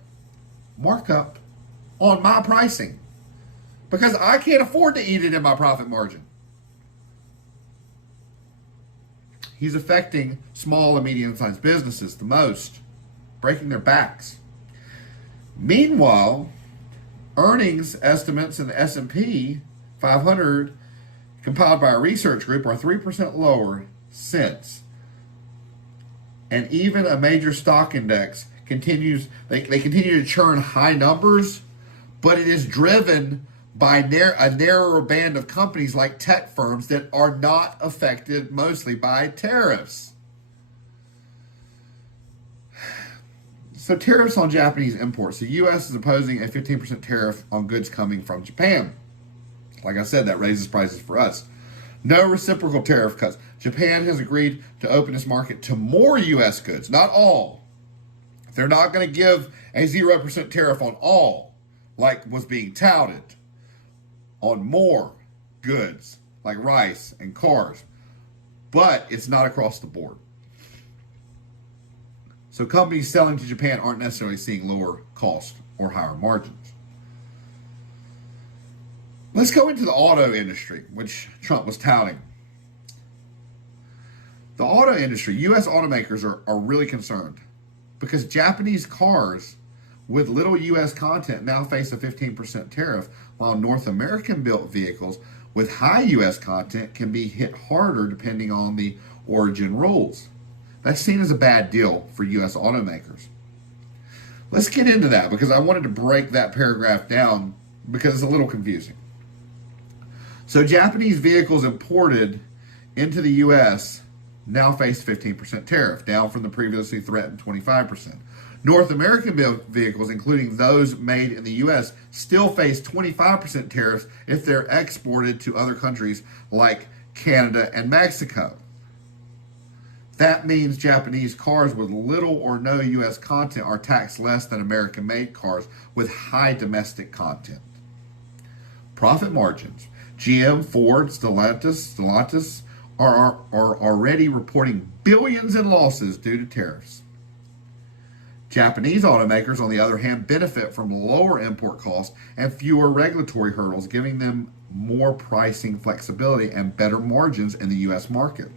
markup on my pricing because I can't afford to eat it in my profit margin. He's affecting small and medium-sized businesses the most, breaking their backs. Meanwhile, earnings estimates in the S&P 500 compiled by a research group are 3% lower since. And even a major stock index continues, they continue to churn high numbers, but it is driven by a narrower band of companies like tech firms that are not affected mostly by tariffs. So tariffs on Japanese imports. The U.S. is opposing a 15% tariff on goods coming from Japan. Like I said, that raises prices for us. No reciprocal tariff cuts. Japan has agreed to open its market to more U.S. goods, not all. They're not going to give a 0% tariff on all, like was being touted, on more goods, like rice and cars. But it's not across the board. So companies selling to Japan aren't necessarily seeing lower cost or higher margins. Let's go into the auto industry, which Trump was touting. The auto industry, U.S. automakers are really concerned because Japanese cars with little U.S. content now face a 15% tariff, while North American built vehicles with high U.S. content can be hit harder depending on the origin rules. That's seen as a bad deal for U.S. automakers. Let's get into that because I wanted to break that paragraph down because it's a little confusing. So Japanese vehicles imported into the U.S. now face 15% tariff, down from the previously threatened 25%. North American built vehicles, including those made in the U.S., still face 25% tariffs if they're exported to other countries like Canada and Mexico. That means Japanese cars with little or no U.S. content are taxed less than American-made cars with high domestic content. Profit margins. GM, Ford, Stellantis are already reporting billions in losses due to tariffs. Japanese automakers, on the other hand, benefit from lower import costs and fewer regulatory hurdles, giving them more pricing flexibility and better margins in the U.S. market.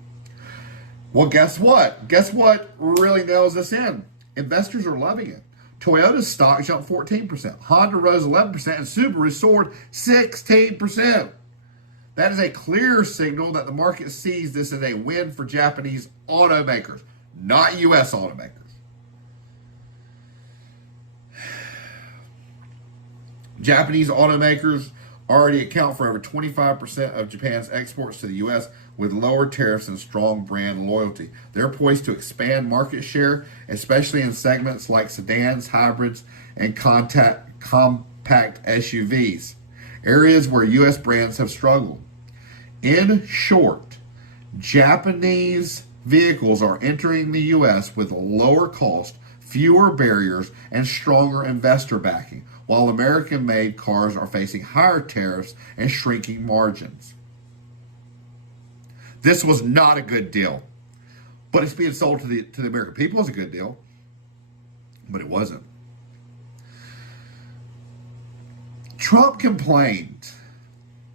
Well, guess what? Guess what really nails this in? Investors are loving it. Toyota's stock jumped 14%, Honda rose 11%, and Subaru soared 16%. That is a clear signal that the market sees this as a win for Japanese automakers, not U.S. automakers. Japanese automakers already account for over 25% of Japan's exports to the U.S. with lower tariffs and strong brand loyalty. They're poised to expand market share, especially in segments like sedans, hybrids, and compact SUVs, areas where U.S. brands have struggled. In short, Japanese vehicles are entering the U.S. with lower cost, fewer barriers, and stronger investor backing, while American-made cars are facing higher tariffs and shrinking margins. This was not a good deal, but it's being sold to the American people as a good deal, but it wasn't. Trump complained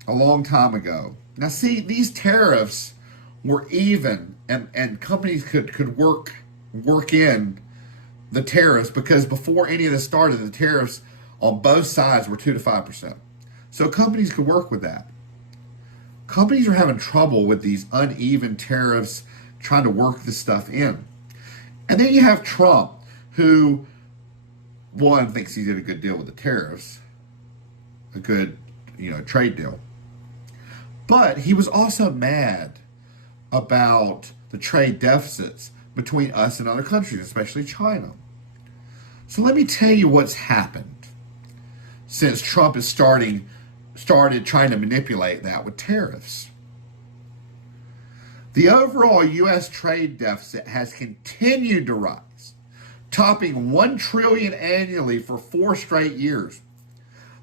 a long time ago. Now, see, these tariffs were even, and companies could work in the tariffs because before any of this started, the tariffs on both sides were 2 to 5%. So companies could work with that. Companies are having trouble with these uneven tariffs, trying to work this stuff in. And then you have Trump, who, one, thinks he did a good deal with the tariffs, a good, trade deal. But he was also mad about the trade deficits between us and other countries, especially China. So let me tell you what's happened since Trump has started trying to manipulate that with tariffs. The overall U.S. trade deficit has continued to rise, topping $1 trillion annually for 4 straight years.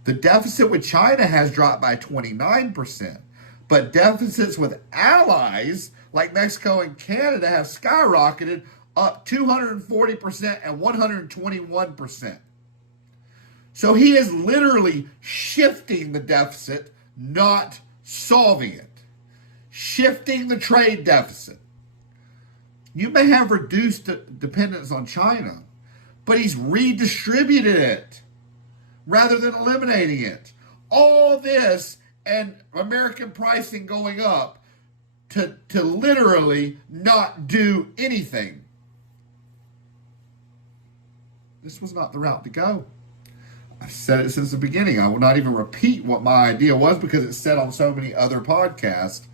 The deficit with China has dropped by 29%, but deficits with allies like Mexico and Canada have skyrocketed up 240% and 121%. So he is literally shifting the deficit, not solving it. Shifting the trade deficit. You may have reduced dependence on China, but he's redistributed it rather than eliminating it. All this and American pricing going up to literally not do anything. This was not the route to go. I've said it since the beginning. I will not even repeat what my idea was because it's said on so many other podcasts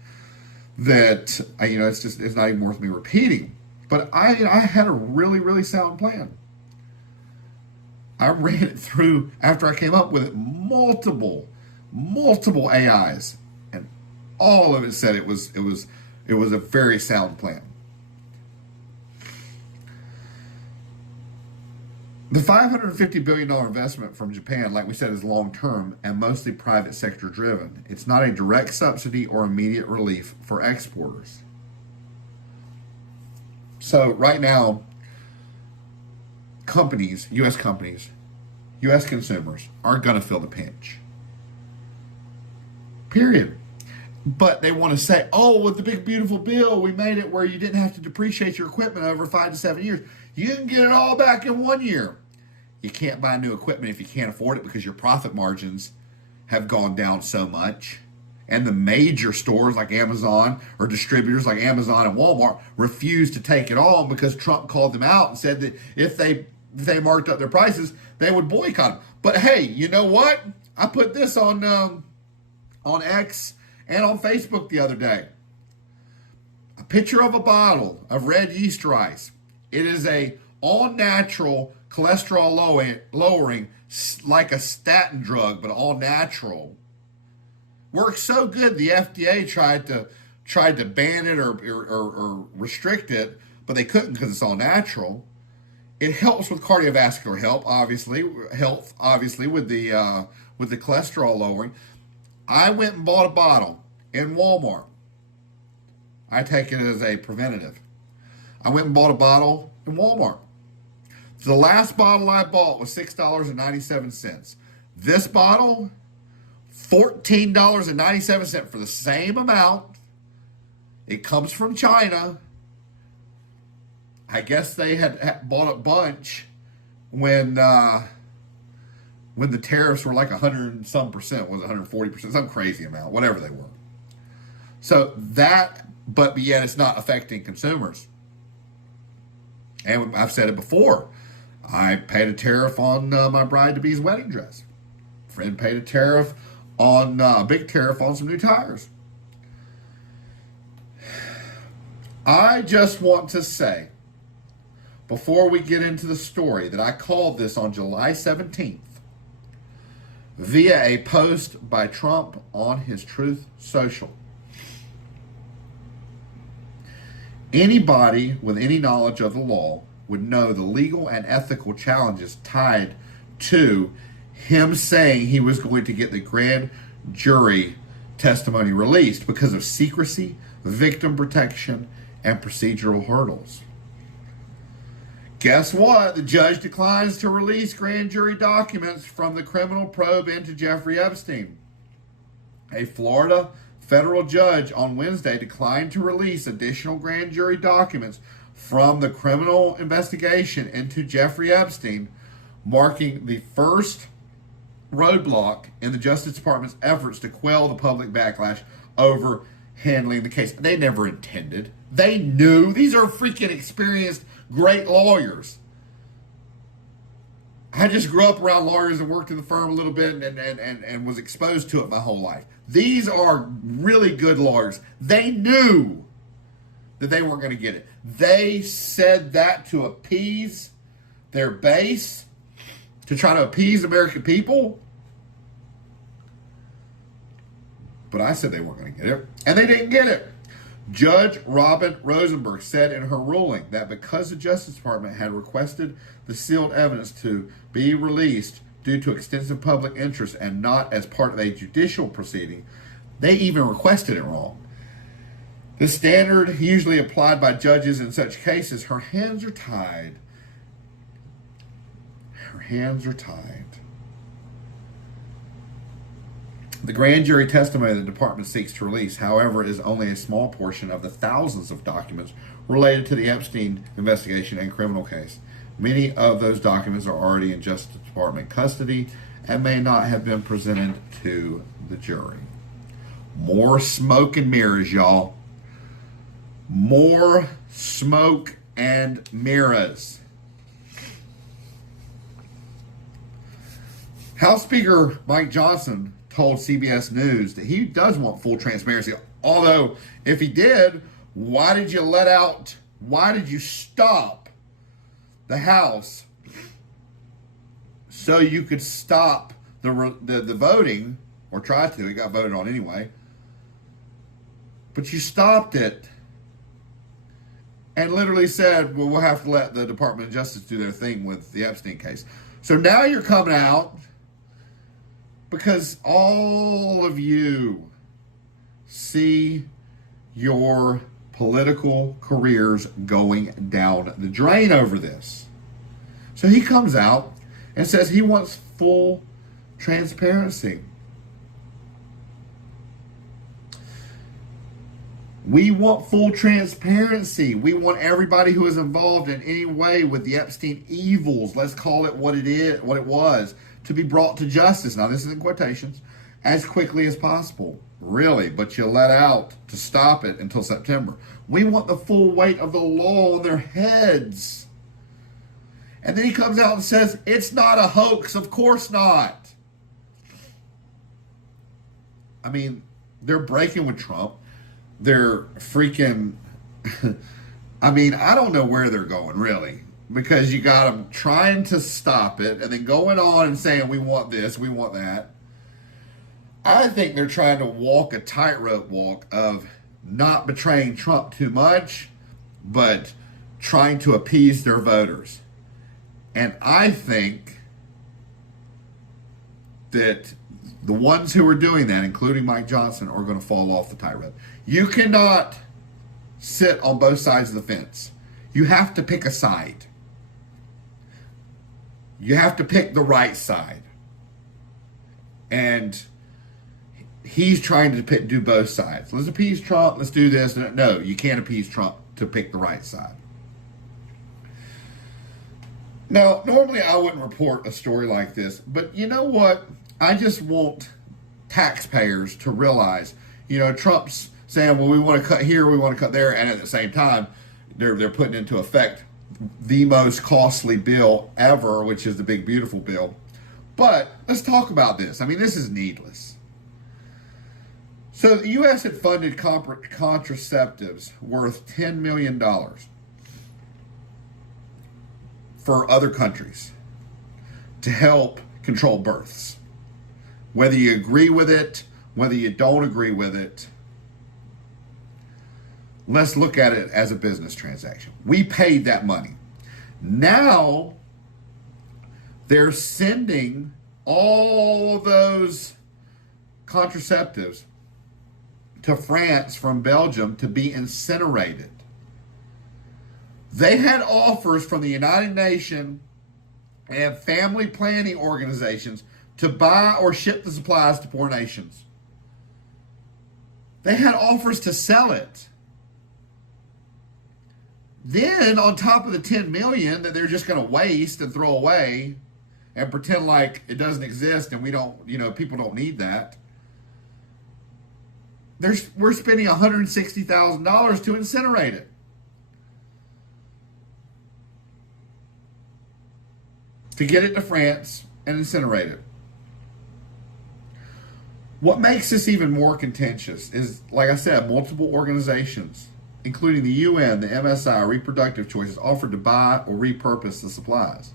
that, it's not even worth me repeating. But I had a really, really sound plan. I ran it through after I came up with it, multiple AIs, and all of it said it was a very sound plan. The $550 billion investment from Japan, like we said, is long-term and mostly private sector driven. It's not a direct subsidy or immediate relief for exporters. So right now, U.S. companies, U.S. consumers aren't going to feel the pinch. Period. But they want to say, oh, with the big, beautiful bill, we made it where you didn't have to depreciate your equipment over 5 to 7 years. You can get it all back in 1 year. You can't buy new equipment if you can't afford it because your profit margins have gone down so much. And the major stores like Amazon or distributors like Amazon and Walmart refuse to take it on because Trump called them out and said that if they marked up their prices, they would boycott them. But hey, you know what? I put this on X and on Facebook the other day. A picture of a bottle of red yeast rice. It is a all-natural cholesterol lowering, like a statin drug, but all natural. Works so good the FDA tried to ban it or restrict it, but they couldn't because it's all natural. It helps with cardiovascular health, obviously with the cholesterol lowering. I went and bought a bottle in Walmart. I take it as a preventative. I went and bought a bottle in Walmart. The last bottle I bought was $6.97. This bottle, $14.97 for the same amount. It comes from China. I guess they had bought a bunch when the tariffs were like 100 and some percent, was 140%, some crazy amount, whatever they were. So but yet it's not affecting consumers. And I've said it before. I paid a tariff on my bride-to-be's wedding dress. Friend paid a tariff on a big tariff on some new tires. I just want to say, before we get into the story, that I called this on July 17th via a post by Trump on his Truth Social. Anybody with any knowledge of the law would know the legal and ethical challenges tied to him saying he was going to get the grand jury testimony released because of secrecy, victim protection, and procedural hurdles. Guess what? The judge declines to release grand jury documents from the criminal probe into Jeffrey Epstein. A Florida federal judge on Wednesday declined to release additional grand jury documents from the criminal investigation into Jeffrey Epstein, marking the first roadblock in the Justice Department's efforts to quell the public backlash over handling the case. They never intended. They knew. These are freaking experienced, great lawyers. I just grew up around lawyers and worked in the firm a little bit and was exposed to it my whole life. These are really good lawyers. They knew that they weren't going to get it. They said that to appease their base, to try to appease the American people. But I said they weren't going to get it, and they didn't get it. Judge Robin Rosenberg said in her ruling that because the Justice Department had requested the sealed evidence to be released due to extensive public interest and not as part of a judicial proceeding, they even requested it wrong. The standard usually applied by judges in such cases, her hands are tied. Her hands are tied. The grand jury testimony the department seeks to release, however, is only a small portion of the thousands of documents related to the Epstein investigation and criminal case. Many of those documents are already in Justice Department custody and may not have been presented to the jury. More smoke and mirrors, y'all. More smoke and mirrors. House Speaker Mike Johnson told CBS News that he does want full transparency. Although, if he did, why did you stop the House so you could stop the voting, or try to? It got voted on anyway. But you stopped it and literally said, well, we'll have to let the Department of Justice do their thing with the Epstein case. So now you're coming out because all of you see your political careers going down the drain over this. So he comes out and says he wants full transparency. We want full transparency. We want everybody who is involved in any way with the Epstein evils, let's call it what it was, to be brought to justice. Now, this is in quotations, as quickly as possible. Really, but you let out to stop it until September. We want the full weight of the law on their heads. And then he comes out and says, it's not a hoax. Of course not. I mean, they're breaking with Trump. They're freaking, I mean, I don't know where they're going, really. Because you got them trying to stop it and then going on and saying, we want this, we want that. I think they're trying to walk a tightrope walk of not betraying Trump too much, but trying to appease their voters. And I think that the ones who are doing that, including Mike Johnson, are going to fall off the tightrope. You cannot sit on both sides of the fence. You have to pick a side. You have to pick the right side. And he's trying to do both sides. Let's appease Trump. Let's do this. No, you can't appease Trump to pick the right side. Now, normally I wouldn't report a story like this, but you know what? I just want taxpayers to realize, Trump's saying, well, we want to cut here, we want to cut there, and at the same time, they're putting into effect the most costly bill ever, which is the big, beautiful bill. But let's talk about this. I mean, this is needless. So the U.S. had funded contraceptives worth $10 million for other countries to help control births. Whether you agree with it, whether you don't agree with it, let's look at it as a business transaction. We paid that money. Now, they're sending all those contraceptives to France from Belgium to be incinerated. They had offers from the United Nations and family planning organizations to buy or ship the supplies to poor nations. They had offers to sell it. Then, on top of the $10 million that they're just going to waste and throw away and pretend like it doesn't exist and we don't, people don't need that, we're spending $160,000 to incinerate it. To get it to France and incinerate it. What makes this even more contentious is, like I said, multiple organizations, including the UN, the MSI, Reproductive Choices, offered to buy or repurpose the supplies.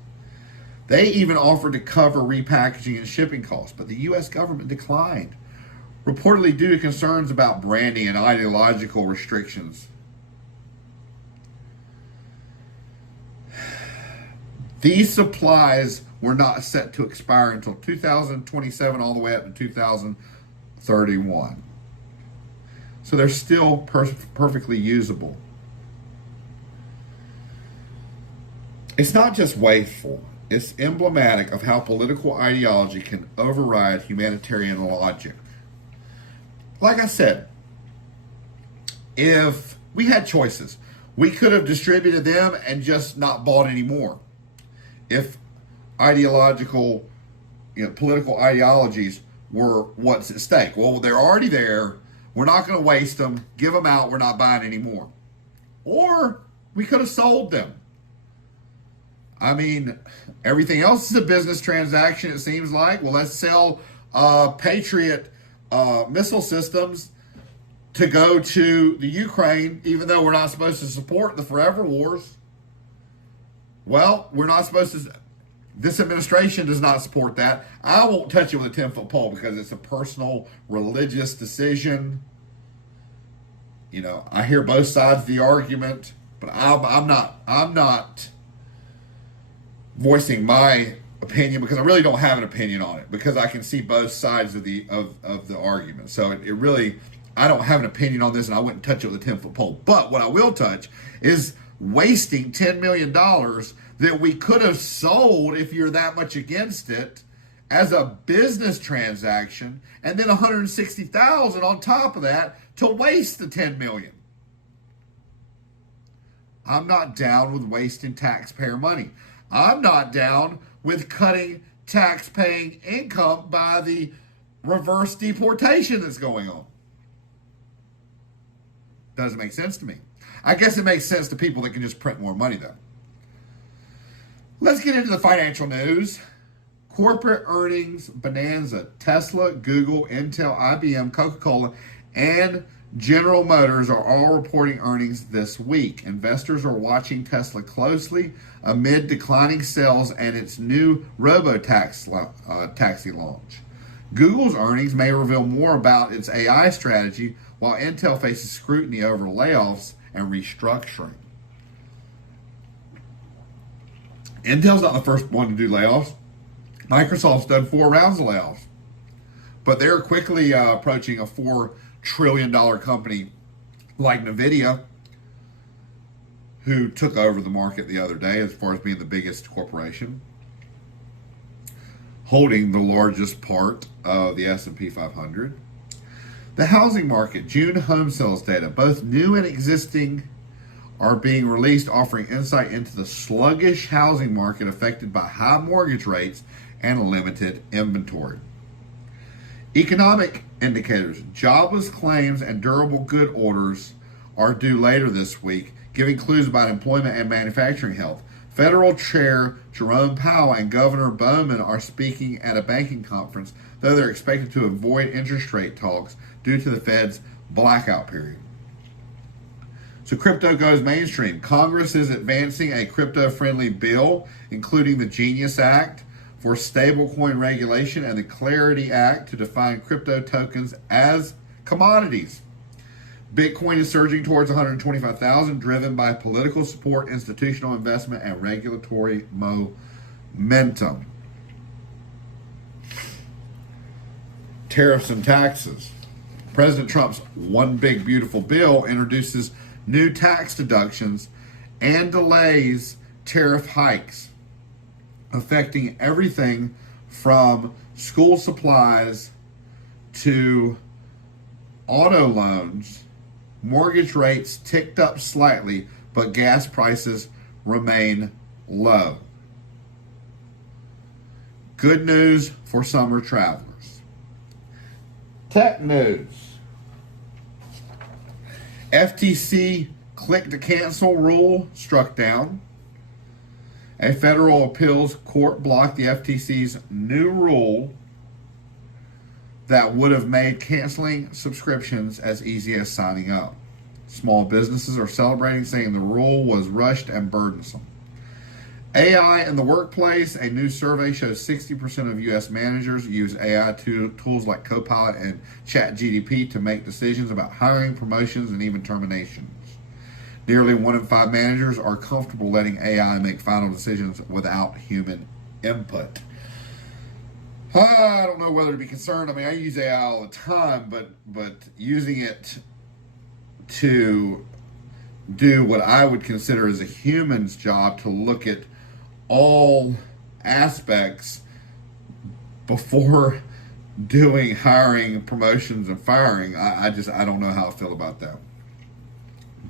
They even offered to cover repackaging and shipping costs, but the U.S. government declined, reportedly due to concerns about branding and ideological restrictions. These supplies were not set to expire until 2027, all the way up to 2031. So they're still perfectly usable. It's not just wasteful. It's emblematic of how political ideology can override humanitarian logic. Like I said, if we had choices, we could have distributed them and just not bought any more. If ideological, political ideologies were what's at stake. Well, they're already there. We're not going to waste them. Give them out. We're not buying any more. Or we could have sold them. I mean, everything else is a business transaction, it seems like. Well, let's sell Patriot missile systems to go to the Ukraine, even though we're not supposed to support the forever wars. Well, we're not supposed to. This administration does not support that. I won't touch it with a 10-foot pole because it's a personal religious decision. You know, I hear both sides of the argument, but I'm not voicing my opinion because I really don't have an opinion on it because I can see both sides of the argument. So it really, I don't have an opinion on this, and I wouldn't touch it with a 10-foot pole. But what I will touch is wasting $10 million that we could have sold, if you're that much against it, as a business transaction, and then $160,000 on top of that to waste the $10 million. I'm not down with wasting taxpayer money. I'm not down with cutting tax-paying income by the reverse deportation that's going on. Doesn't make sense to me. I guess it makes sense to people that can just print more money, though. Let's get into the financial news. Corporate earnings bonanza. Tesla, Google, Intel, IBM, Coca-Cola, and General Motors are all reporting earnings this week. Investors are watching Tesla closely amid declining sales and its new robo-taxi launch. Google's earnings may reveal more about its AI strategy, while Intel faces scrutiny over layoffs and restructuring. Intel's not the first one to do layoffs. Microsoft's done 4 rounds of layoffs. But they're quickly approaching a $4 trillion company like NVIDIA, who took over the market the other day as far as being the biggest corporation, holding the largest part of the S&P 500. The housing market, June home sales data, both new and existing, are being released, offering insight into the sluggish housing market affected by high mortgage rates and limited inventory. Economic indicators, jobless claims and durable good orders are due later this week, giving clues about employment and manufacturing health. Federal Chair Jerome Powell and Governor Bowman are speaking at a banking conference, though they're expected to avoid interest rate talks due to the Fed's blackout period. So crypto goes mainstream. Congress is advancing a crypto-friendly bill, including the Genius Act for stablecoin regulation and the Clarity Act to define crypto tokens as commodities. Bitcoin is surging towards 125,000, driven by political support, institutional investment, and regulatory momentum. Tariffs and taxes. President Trump's One Big Beautiful Bill introduces new tax deductions and delays tariff hikes, affecting everything from school supplies to auto loans. Mortgage rates ticked up slightly, but gas prices remain low. Good news for summer travelers. Tech news. FTC click to cancel rule struck down. A federal appeals court blocked the FTC's new rule that would have made canceling subscriptions as easy as signing up. Small businesses are celebrating, saying the rule was rushed and burdensome. AI in the workplace. A new survey shows 60% of U.S. managers use AI tools like Copilot and ChatGPT to make decisions about hiring, promotions, and even terminations. Nearly 1 in 5 managers are comfortable letting AI make final decisions without human input. I don't know whether to be concerned. I mean, I use AI all the time, but using it to do what I would consider as a human's job, to look at all aspects before doing hiring, promotions, and firing, I don't know how I feel about that.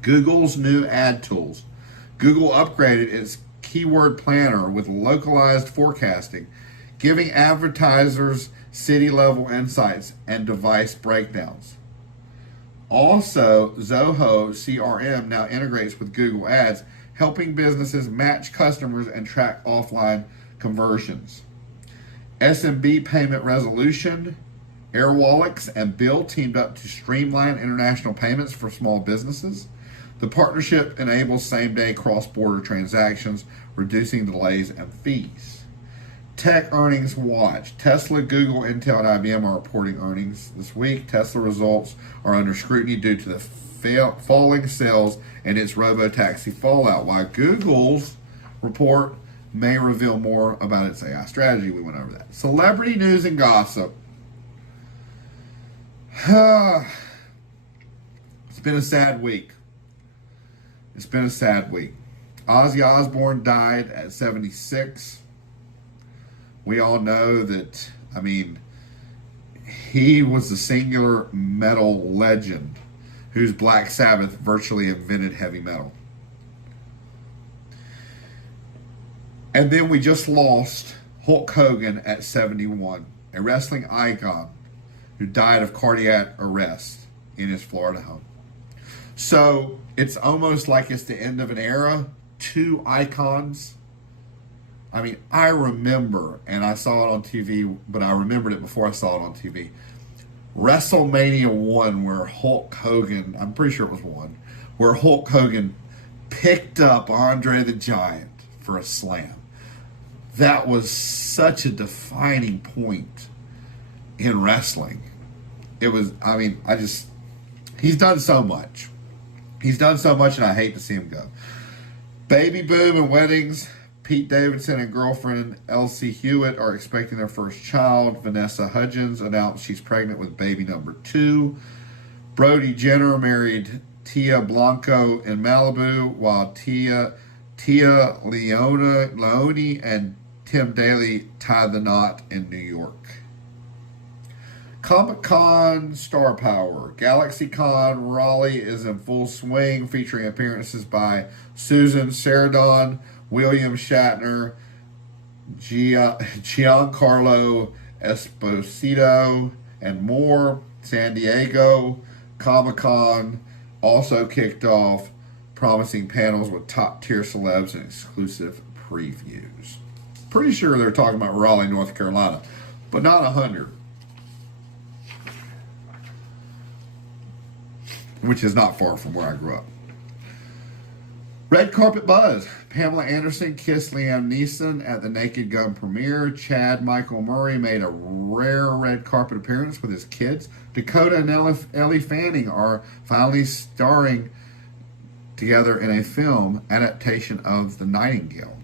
Google's new ad tools. Google upgraded its keyword planner with localized forecasting, giving advertisers city-level insights and device breakdowns. Also, Zoho CRM now integrates with Google Ads, helping businesses match customers and track offline conversions. SMB Payment Resolution, Airwallex, and Bill teamed up to streamline international payments for small businesses. The partnership enables same-day cross-border transactions, reducing delays and fees. Tech Earnings Watch. Tesla, Google, Intel, and IBM are reporting earnings this week. Tesla results are under scrutiny due to the falling sales and its robo-taxi fallout, while Google's report may reveal more about its AI strategy. We went over that. Celebrity news and gossip. It's been a sad week. Ozzy Osbourne died at 76. We all know that, he was the singular metal legend whose Black Sabbath virtually invented heavy metal. And then we just lost Hulk Hogan at 71, a wrestling icon who died of cardiac arrest in his Florida home. So it's almost like it's the end of an era. Two icons. I remember, and I saw it on TV, but I remembered it before I saw it on TV. WrestleMania 1, where Hulk Hogan, I'm pretty sure it was 1, where Hulk Hogan picked up Andre the Giant for a slam. That was such a defining point in wrestling. It was, he's done so much. And I hate to see him go. Baby boom and weddings. Pete Davidson and girlfriend Elsie Hewitt are expecting their first child. Vanessa Hudgens announced she's pregnant with baby number 2. Brody Jenner married Tia Blanco in Malibu, while Tia Leone and Tim Daly tied the knot in New York. Comic-Con star power. GalaxyCon Raleigh is in full swing, featuring appearances by Susan Sarandon, William Shatner, Giancarlo Esposito, and more. San Diego Comic-Con also kicked off, promising panels with top-tier celebs and exclusive previews. Pretty sure they're talking about Raleigh, North Carolina, but not 100. Which is not far from where I grew up. Red carpet buzz. Pamela Anderson kissed Liam Neeson at the Naked Gun premiere. Chad Michael Murray made a rare red carpet appearance with his kids. Dakota and Ellie Fanning are finally starring together in a film adaptation of The Nightingale.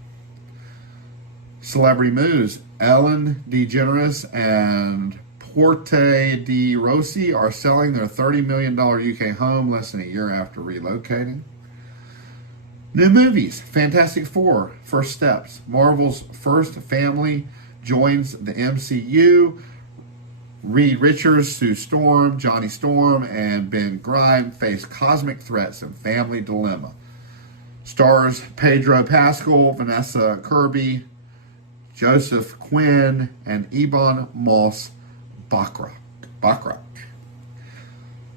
Celebrity news. Ellen DeGeneres and Porte de Rossi are selling their $30 million UK home less than a year after relocating. New movies. Fantastic Four, First Steps. Marvel's first family joins the MCU. Reed Richards, Sue Storm, Johnny Storm, and Ben Grimm face cosmic threats and family dilemma. Stars Pedro Pascal, Vanessa Kirby, Joseph Quinn, and Ebon Moss Bachrach.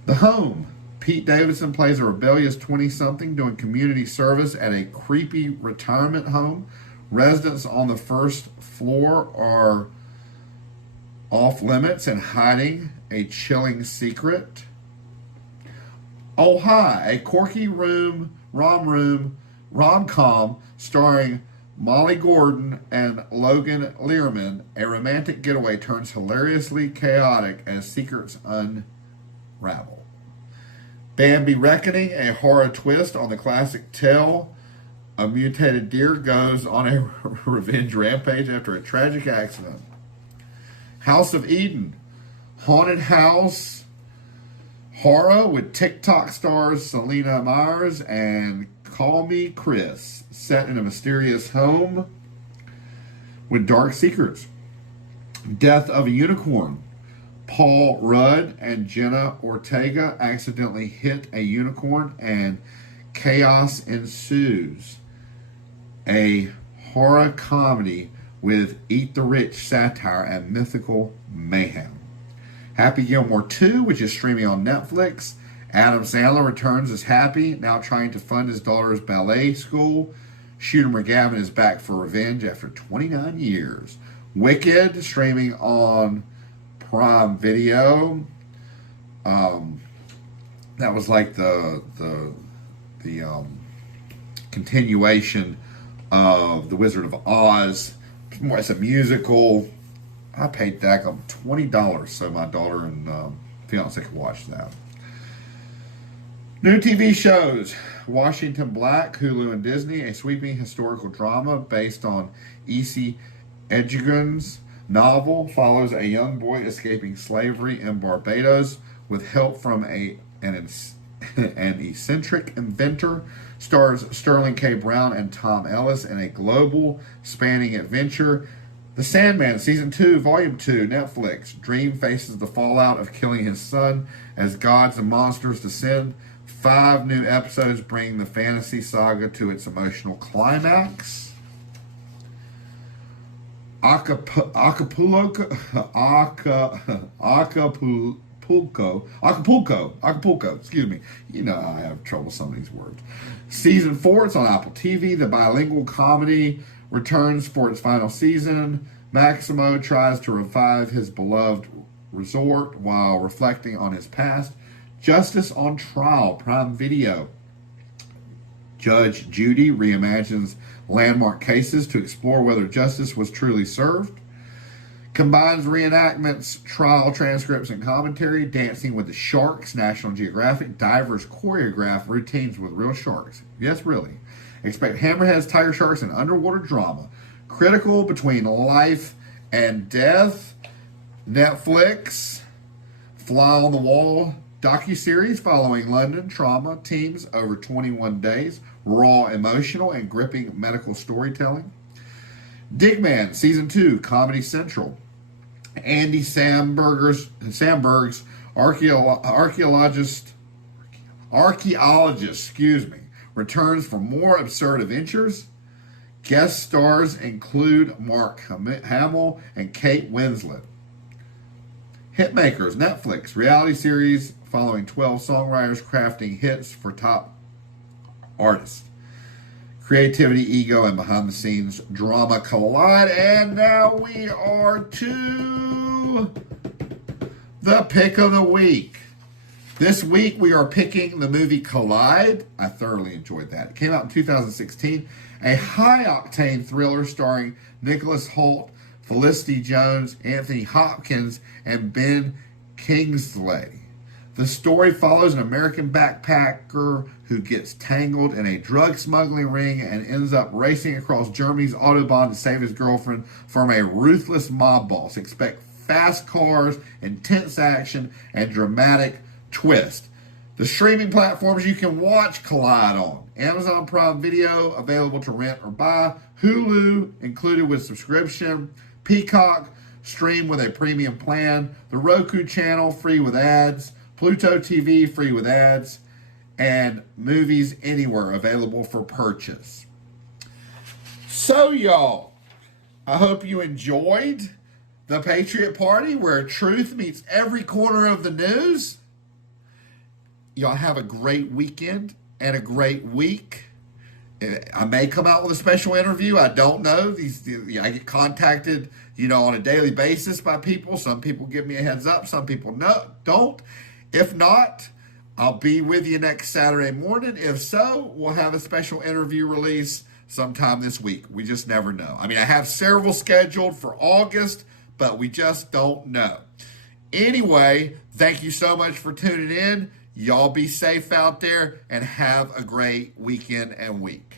The Home. Pete Davidson plays a rebellious 20-something doing community service at a creepy retirement home. Residents on the first floor are off limits and hiding a chilling secret. Oh Hi, a quirky rom-com starring Molly Gordon and Logan Lerman. A romantic getaway turns hilariously chaotic as secrets unravel. Bambi Reckoning, a horror twist on the classic tale. A mutated deer goes on a revenge rampage after a tragic accident. House of Eden, haunted house horror with TikTok stars Selena Myers and Call Me Chris, set in a mysterious home with dark secrets. Death of a Unicorn. Paul Rudd and Jenna Ortega accidentally hit a unicorn and chaos ensues. A horror comedy with Eat the Rich satire and mythical mayhem. Happy Gilmore 2, which is streaming on Netflix, Adam Sandler returns as Happy, now trying to fund his daughter's ballet school. Shooter McGavin is back for revenge after 29 years. Wicked, streaming on Prime Video. That was like the continuation of The Wizard of Oz. It's a musical. I paid that $20 so my daughter and fiance could watch that. New TV shows. Washington Black, Hulu and Disney, a sweeping historical drama based on E.C. Edgington's novel, follows a young boy escaping slavery in Barbados with help from an eccentric inventor. Stars Sterling K. Brown and Tom Ellis in a global spanning adventure. The Sandman, Season 2, Volume 2, Netflix. Dream faces the fallout of killing his son as gods and monsters descend. 5 new episodes bring the fantasy saga to its emotional climax. Acapulco, excuse me. You know I have trouble with some of these words. Season 4, it's on Apple TV. The bilingual comedy returns for its final season. Maximo tries to revive his beloved resort while reflecting on his past. Justice on Trial, Prime Video. Judge Judy reimagines landmark cases to explore whether justice was truly served. Combines reenactments, trial transcripts, and commentary. Dancing with the Sharks, National Geographic. Divers choreograph routines with real sharks. Yes, really. Expect hammerheads, tiger sharks, and underwater drama. Critical between life and death. Netflix. Fly on the Wall docuseries following London trauma teams over 21 days. Raw, emotional, and gripping medical storytelling. Digman, Season 2, Comedy Central. Andy Samberg's archaeologist, returns for more absurd adventures. Guest stars include Mark Hamill and Kate Winslet. Hitmakers, Netflix, reality series following 12 songwriters crafting hits for top artists. Creativity, ego, and behind-the-scenes drama collide. And now we are to the pick of the week. This week we are picking the movie Collide. I thoroughly enjoyed that. It came out in 2016. A high-octane thriller starring Nicholas Hoult, Felicity Jones, Anthony Hopkins, and Ben Kingsley. The story follows an American backpacker who gets tangled in a drug smuggling ring and ends up racing across Germany's Autobahn to save his girlfriend from a ruthless mob boss. Expect fast cars, intense action, and dramatic twist. The streaming platforms you can watch Collide on: Amazon Prime Video, available to rent or buy; Hulu, included with subscription; Peacock, stream with a premium plan; the Roku channel, free with ads; Pluto TV, free with ads; and Movies Anywhere, available for purchase. So, y'all, I hope you enjoyed the Patriot Party, where truth meets every corner of the news. Y'all have a great weekend and a great week. I may come out with a special interview. I don't know. I get contacted, on a daily basis by people. Some people give me a heads up. Some people don't. If not, I'll be with you next Saturday morning. If so, we'll have a special interview release sometime this week. We just never know. I have several scheduled for August, but we just don't know. Anyway, thank you so much for tuning in. Y'all be safe out there and have a great weekend and week.